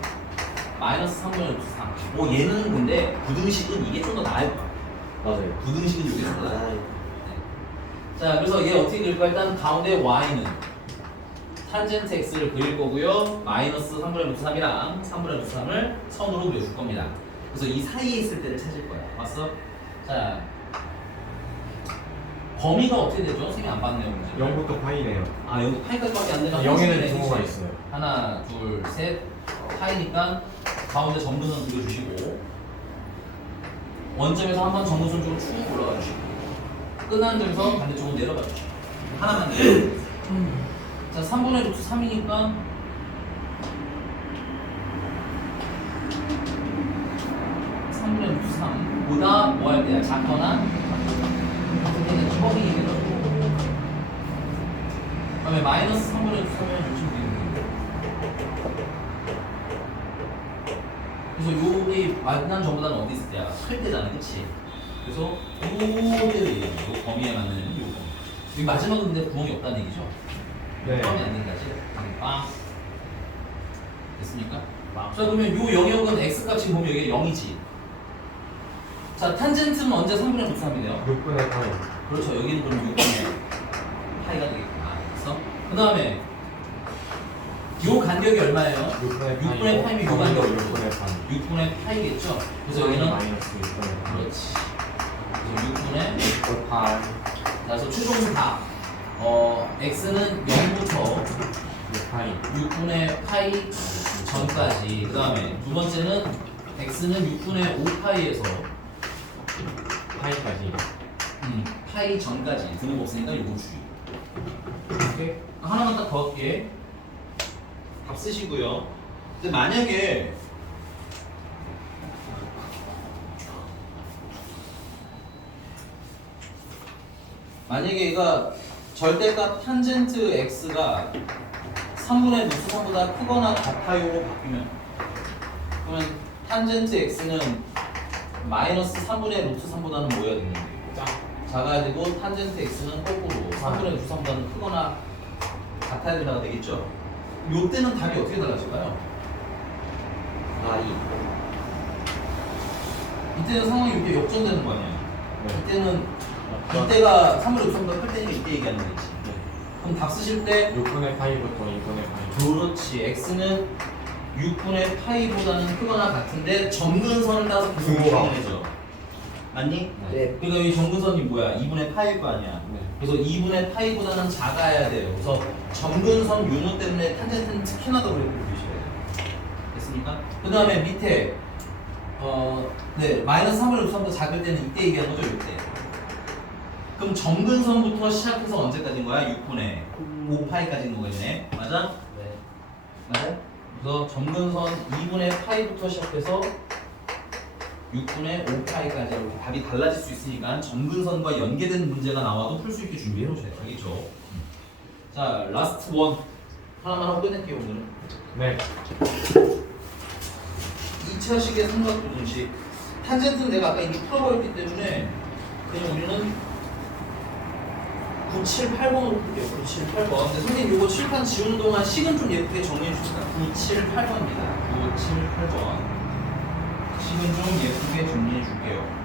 마이너스 3분의 루트 3. 얘는 근데 부등식은 이게 좀 더 나을 거야. 맞아요. 부등식은 이게 좀 더 나아요. 아, 네. 자, 그래서 얘 어떻게 그릴까? 일단 가운데 y는 탄젠트 x를 그릴 거고요. 마이너스 3분의 루트 3이랑 3분의 루트 3을 선으로 그려줄 겁니다. 그래서 이 사이에 있을 때를 찾을 거야. 봤어? 자, 범위가 어떻게 되죠? 선생님이 안 봤네요. 문제. 0부터 파이네요. 여기 파이까지밖에 안 되면 0에는 등호가 있어요. 하나, 둘, 셋, 파이니까 가운데 정근선 그려주시고, 원점에서 한번 정근선 쪽으로 쭉 올라가 주시고, 끝난 점에서 반대쪽으로 내려가 주시고, 하나만 내려. 자, 3분의 루트 3이니까 3분의 루트 3보다 뭐 할 때야? 작거나 같은 때는 처음이 되더라고. 그다음에 마이너스 3분의 루트 3이면 요즘 그래서 요게 만난 점보다는 어디 있을 때야? 클 때잖아, 그치? 그래서 요 때를 얘기해. 요 범위에 맞는 요 범위. 여기 마지막은 근데 구멍이 없다는 얘기죠? 네. 포함이 안 된다지? 빵. 됐습니까? 자, 그러면 요 영역은 x값이 보면 여기 0이지. 자, 탄젠트는 언제 3분의 루트 3이네요? 6분의 파이. 그렇죠. 여기는 그럼 6분의 파이가 되겠구나. 그래서 그 다음에 요 간격이 얼마예요? 6분의 파이면 요 간격 6분의 파이. 6분의 파이겠죠? 그래서 여기는 마이너스 6분의 파이. 그렇지. 그래서 6분의 6분의 파이. 자, 그래서 최종수 답. x는 0부터 6파이. 6분의 파이 전까지. 그 다음에 두 번째는 x는 6분의 5파이에서 파이까지. 파이 전까지. 등호가 없으니까 이거 주의. 오케이? 하나만 딱 더 할게. 답 쓰시고요. 근데 만약에 얘가 절대값 탄젠트 x가 3분의 루트 3보다 크거나 같아요로 바뀌면, 그러면 탄젠트 x는 마이너스 3분의 루트 3보다는 뭐여야 되는데? 작아야 되고, 탄젠트 x는 거꾸로 3분의 루트 3보다는 크거나 같아야 된다가 되겠죠? 요 때는 답이 어떻게 달라질까요? 이때는 상황이 이렇게 역전되는 거 아니야? 네. 이때는 이때가 3분의 루트 3보다 클 때니까 이때 얘기하는 거지. 그럼 답 쓰실 때 6분의 파이부터 2분의 파이. 그렇지. x는 6분의 파이보다는 크거나 같은데 점근선을 따서 계속 등호가 이동해져. 맞니? 네. 그러니까 이 점근선이 뭐야? 2분의 파이일 거 아니야. 네. 그래서 2분의 파이보다는 작아야 돼요. 그래서 점근선 요노 때문에 탄젠트는 특히나 더 그래프를 그리셔야 돼요. 됐습니까? 그 다음에 밑에 네, 마이너스 3분의 루트 3보다 작을 때는 이때 얘기하는 거죠, 이때. 그럼 점근선부터 시작해서 언제까지인 거야? 6분의 5파이까지인 거겠네. 맞아? 네. 맞아? 그래서 점근선 2분의 파이부터 시작해서 6분의 5파이까지 이렇게 답이 달라질 수 있으니까 점근선과 연계된 문제가 나와도 풀 수 있게 준비해 놓으셔야 돼요. 알겠죠? 자, 라스트 원. 하나만 하고 끝낼게요, 오늘은. 네. 2차식의 삼각부등식. 탄젠트는 내가 아까 이미 풀어버렸기 때문에 그냥 우리는 9, 7, 8번으로 풀게요. 9, 7, 8번. 근데 선생님 이거 칠판 지우는 동안 식은 좀 예쁘게 정리해 주시다. 9, 7, 8번입니다. 9, 7, 8번. 식은 좀 예쁘게 정리해 줄게요.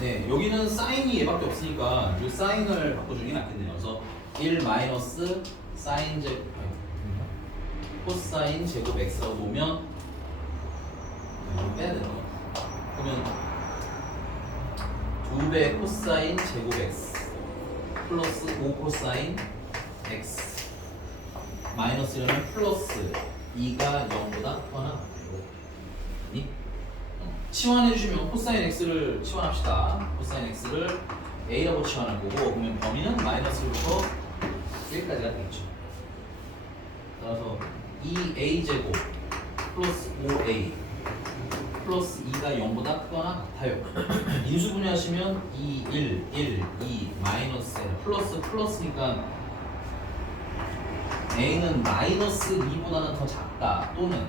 네, 여기는 사인이 얘밖에 없으니까 이 사인을 바꿔주는 게 낫겠네요. 그래서 1 마이너스 사인 제곱 코사인 제곱 x라고 놓으면 이거 빼야 되는 거. 그러면 2배 코사인 제곱 x 플러스 5 코사인 x 마이너스 1은 플러스 2가 0보다 크거나 같아요. 치환해 주시면 코사인 x를 치환합시다. 코사인 x를 a라고 치환할 거고, 그러면 범위는 마이너스부터 1까지가 되겠죠. 따라서 2a 제곱 플러스 5a 플러스 2가 0보다 크거나 같아요. 인수분해하시면 2, 1, 1, 2, 마이너스 1 플러스 플러스니까 a는 마이너스 2보다는 더 작다, 또는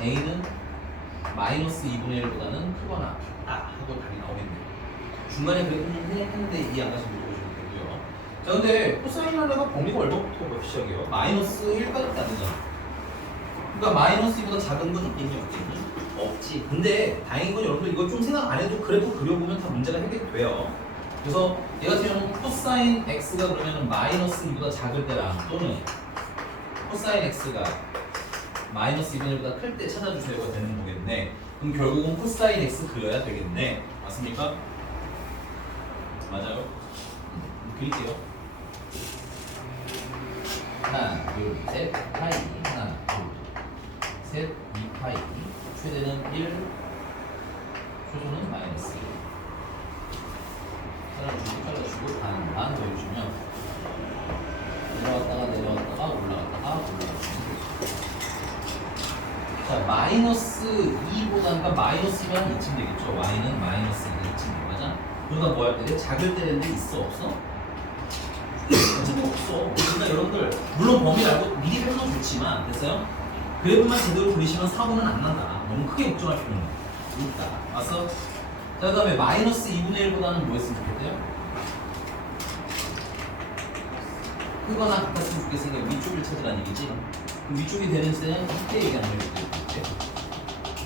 a는 마이너스 2분의 1보다는 크거나 같다 하고 답이 나오겠네요. 중간에 그렇게 했는데 이해 안 가시면 물어보시면 되고요. 자, 근데 코사인 하나가 범위가 얼마부터 시작해요? 마이너스 1까지밖에 안 되잖아. 그러니까 마이너스 2보다 작은 건 있겠니 없겠니? 없지. 근데 다행인 건 여러분들 이거 좀 생각 안 해도 그래프 그려보면 다 문제가 해결이 돼요. 그래서 얘 같은 경우는 코사인 x가 그러면 마이너스 2보다 작을 때랑, 또는 코사인 x가 마이너스 2분의 1보다 클 때 찾아주셔야 되는 거겠네. 그럼 결국은 코사인 x 그려야 되겠네. 맞습니까? 맞아요? 그릴게요. 하나, 둘, 셋, 파이. 하나, 둘, 셋, 2파이. 최대는 1, 최소는 마이너스 1. 잘라주고, 반 더해주시면 내려왔다가 올라갔다가. 자, 마이너스 2보다, 그러니까 마이너스면 2쯤 되겠죠. y는 마이너스 2쯤 되죠. 그러다 뭐 할 때? 작을 때인데 있어 없어? 어차피 없어. 그러니까 여러분들 물론 범위를 알고 미리 해도 좋지만, 됐어요? 그래프만 제대로 그리시면 사고는 안 난다. 너무 크게 걱정할 필요는 없다. 왔어? 자, 그 다음에 마이너스 2분의 1보다는 뭐 했으면 좋겠대요? 크거나 같았으면 좋겠으니까 위쪽을 찾으라는 얘기지. 그럼 위쪽이 되는 때는 이때 얘기하는 거예요.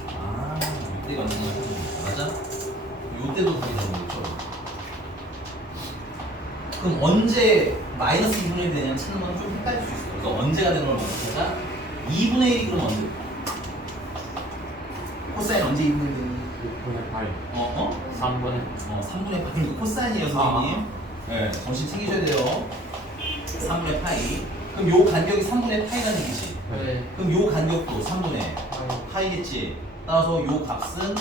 아, 이때가 언제냐? 맞아? 이때도 답이 나오는 거죠. 그럼 언제 마이너스 2분의 1이 되냐면 찾는 건 좀 헷갈릴 수 있어요. 그러니까 언제가 되는 걸 먼저 찾아. 2분의 1이 그럼 언제? 코사인 언제 2분의 1이? 6분의 8 3분의 3분의 8. 코사인이에요, 선생님. 네, 정신 챙기셔야 돼요. 3분의 파이. 그럼 요 간격이 3분의 파이라는 얘기지. 네. 그럼 요 간격도 3분의 파이겠지. 따라서 요 값은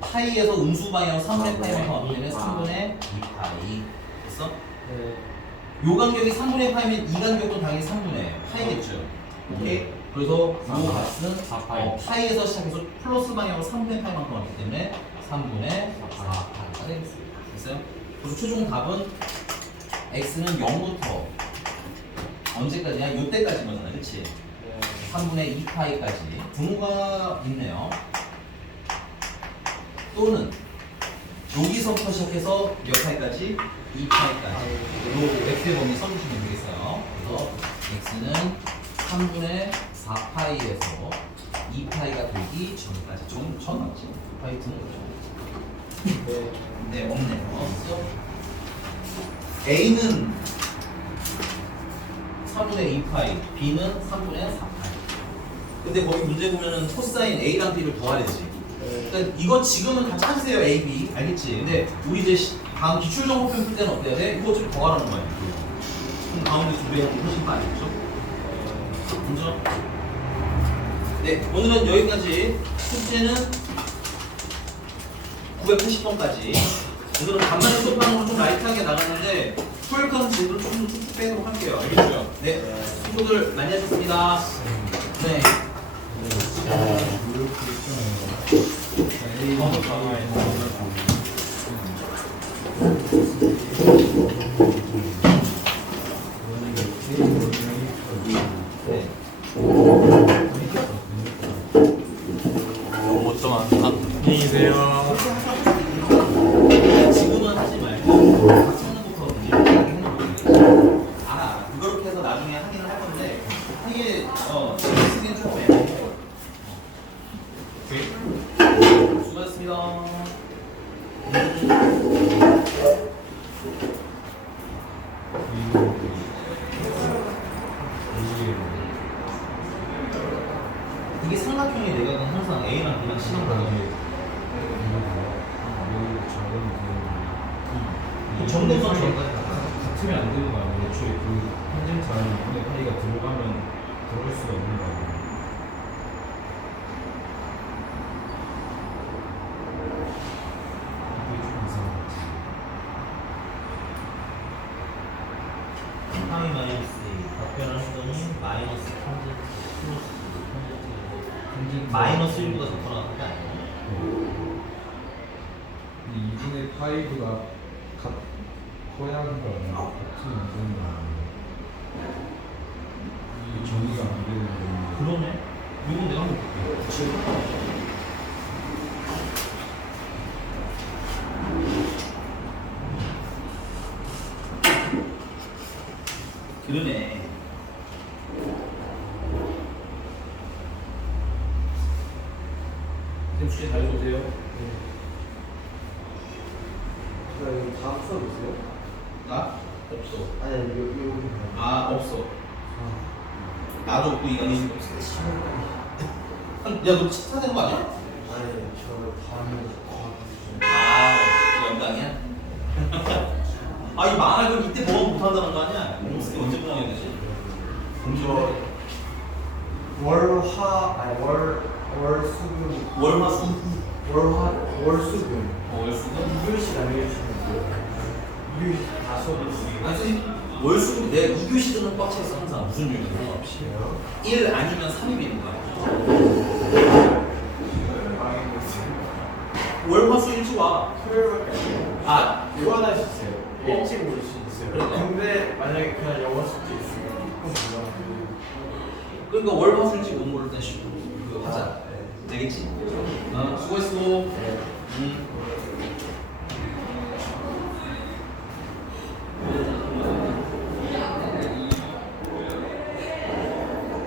파이에서 음수 방향 3분의 파이만큼 왔기 때문에 3분의 2파이. 됐어? 네. 요 간격이 3분의 파이면 이 간격도 당연히 3분의 파이겠죠. 오케이? 그래서 요 값은 4파이. 파이에서 시작해서 플러스 방향으로 3분의 파이만큼 왔기 때문에 3분의 4파이가 되겠습니다. 됐어요? 그래서 최종 답은 x는 0부터 언제까지냐? 요때까지인 거잖아, 그치? 네. 3분의 2파이까지 분모가 있네요. 또는 여기서부터 시작해서 몇 파이까지? 2파이까지. 요 x의 범위 써주시면 되겠어요. 그래서 x는 3분의 4파이에서 2파이가 되기 전까지. 전 맞지? 2파이 드는 거죠. 네, 없네요. a는 3분의 2파이, b는 3분의 4파이. 근데 거기 문제 보면은 코사인 A랑 B를 구하야 되지. 그러니까 이거 지금은 다 찾으세요, A, B. 알겠지? 근데 우리 이제 다음 기출정보편 풀 때는 어때야 돼? 이거 좀 더 가라는 거야. 그럼 가운데 두 배는 훨씬 빠르겠죠? 먼저. 네, 오늘은 여기까지. 숙제는 980번까지. 오늘은 간만에 수업하는 걸좀 라이트하게 나갔는데 토익하는 친구들 조금 더 쭉쭉 빼도록 할게요. 알겠죠? 네, 친구들 많이 하셨습니다. 네. 안녕히 계세요. 지금은 하지 말고 학생부터 문제를 알아. 그렇게 해서 나중에 확인을 할 건데 이게 지금 쓰기엔 조금 애매해요. 수고하셨습니다. 이게 삼각형의 내각은 항상 A랑 B랑 C랑 다르게 정도선 저기까지 다 같으면 안 되는 거 아니에요? 애초에 그 한진차는 분의 파이가 들어가면 들어갈 수가 없는 거 아니에요? 그게 좀 이상한 것 같아요. 파이 마이너스 답변을 했더니 마이너스 탄젠트 플러스 마이너스 1보다 더 나왔던 게 아니에요? 근데 2분의 파이브가 커야 하는 거 아니에요? 같은 인생이 아니에요? 이게 정리가 안 되는 건데. 그러네. 이건 내가 한번 볼게요. 그러네. 선생님 주제 잘 보세요. 여기 다음 수업 있어요? 나? 없어. 아니 여기 아 없어. 나도 없고 이건이 없어. 야너 식사된 거 아니야? 아니 저 다음에 아 연강이야? 아이 말을 그럼 이때 보고 못한다는 거 아니야? 공식이 언제 보내야 되지? 저 월수금 월화수 월수금 월수금? 2교시 안 해주시는데 2교시 다 수업을 아니 선생님 월수금 내가 2교시 들은 꽉 찼어 항상 무슨 일도 상관없이 1 아니면 3일인 거야. 월화수 일찍 와. 토요일밖에 안 돼요. 아 교환할 수 있어요. 일찍 올 수 있어요. 그러네. 근데 만약에 그냥 영어 숙제 있으면 조금 몰라. 그러니까 월화수 일찍 오는 걸로 일단 쉬고 그거 하자. 네. 되겠지? 수고했어. 네.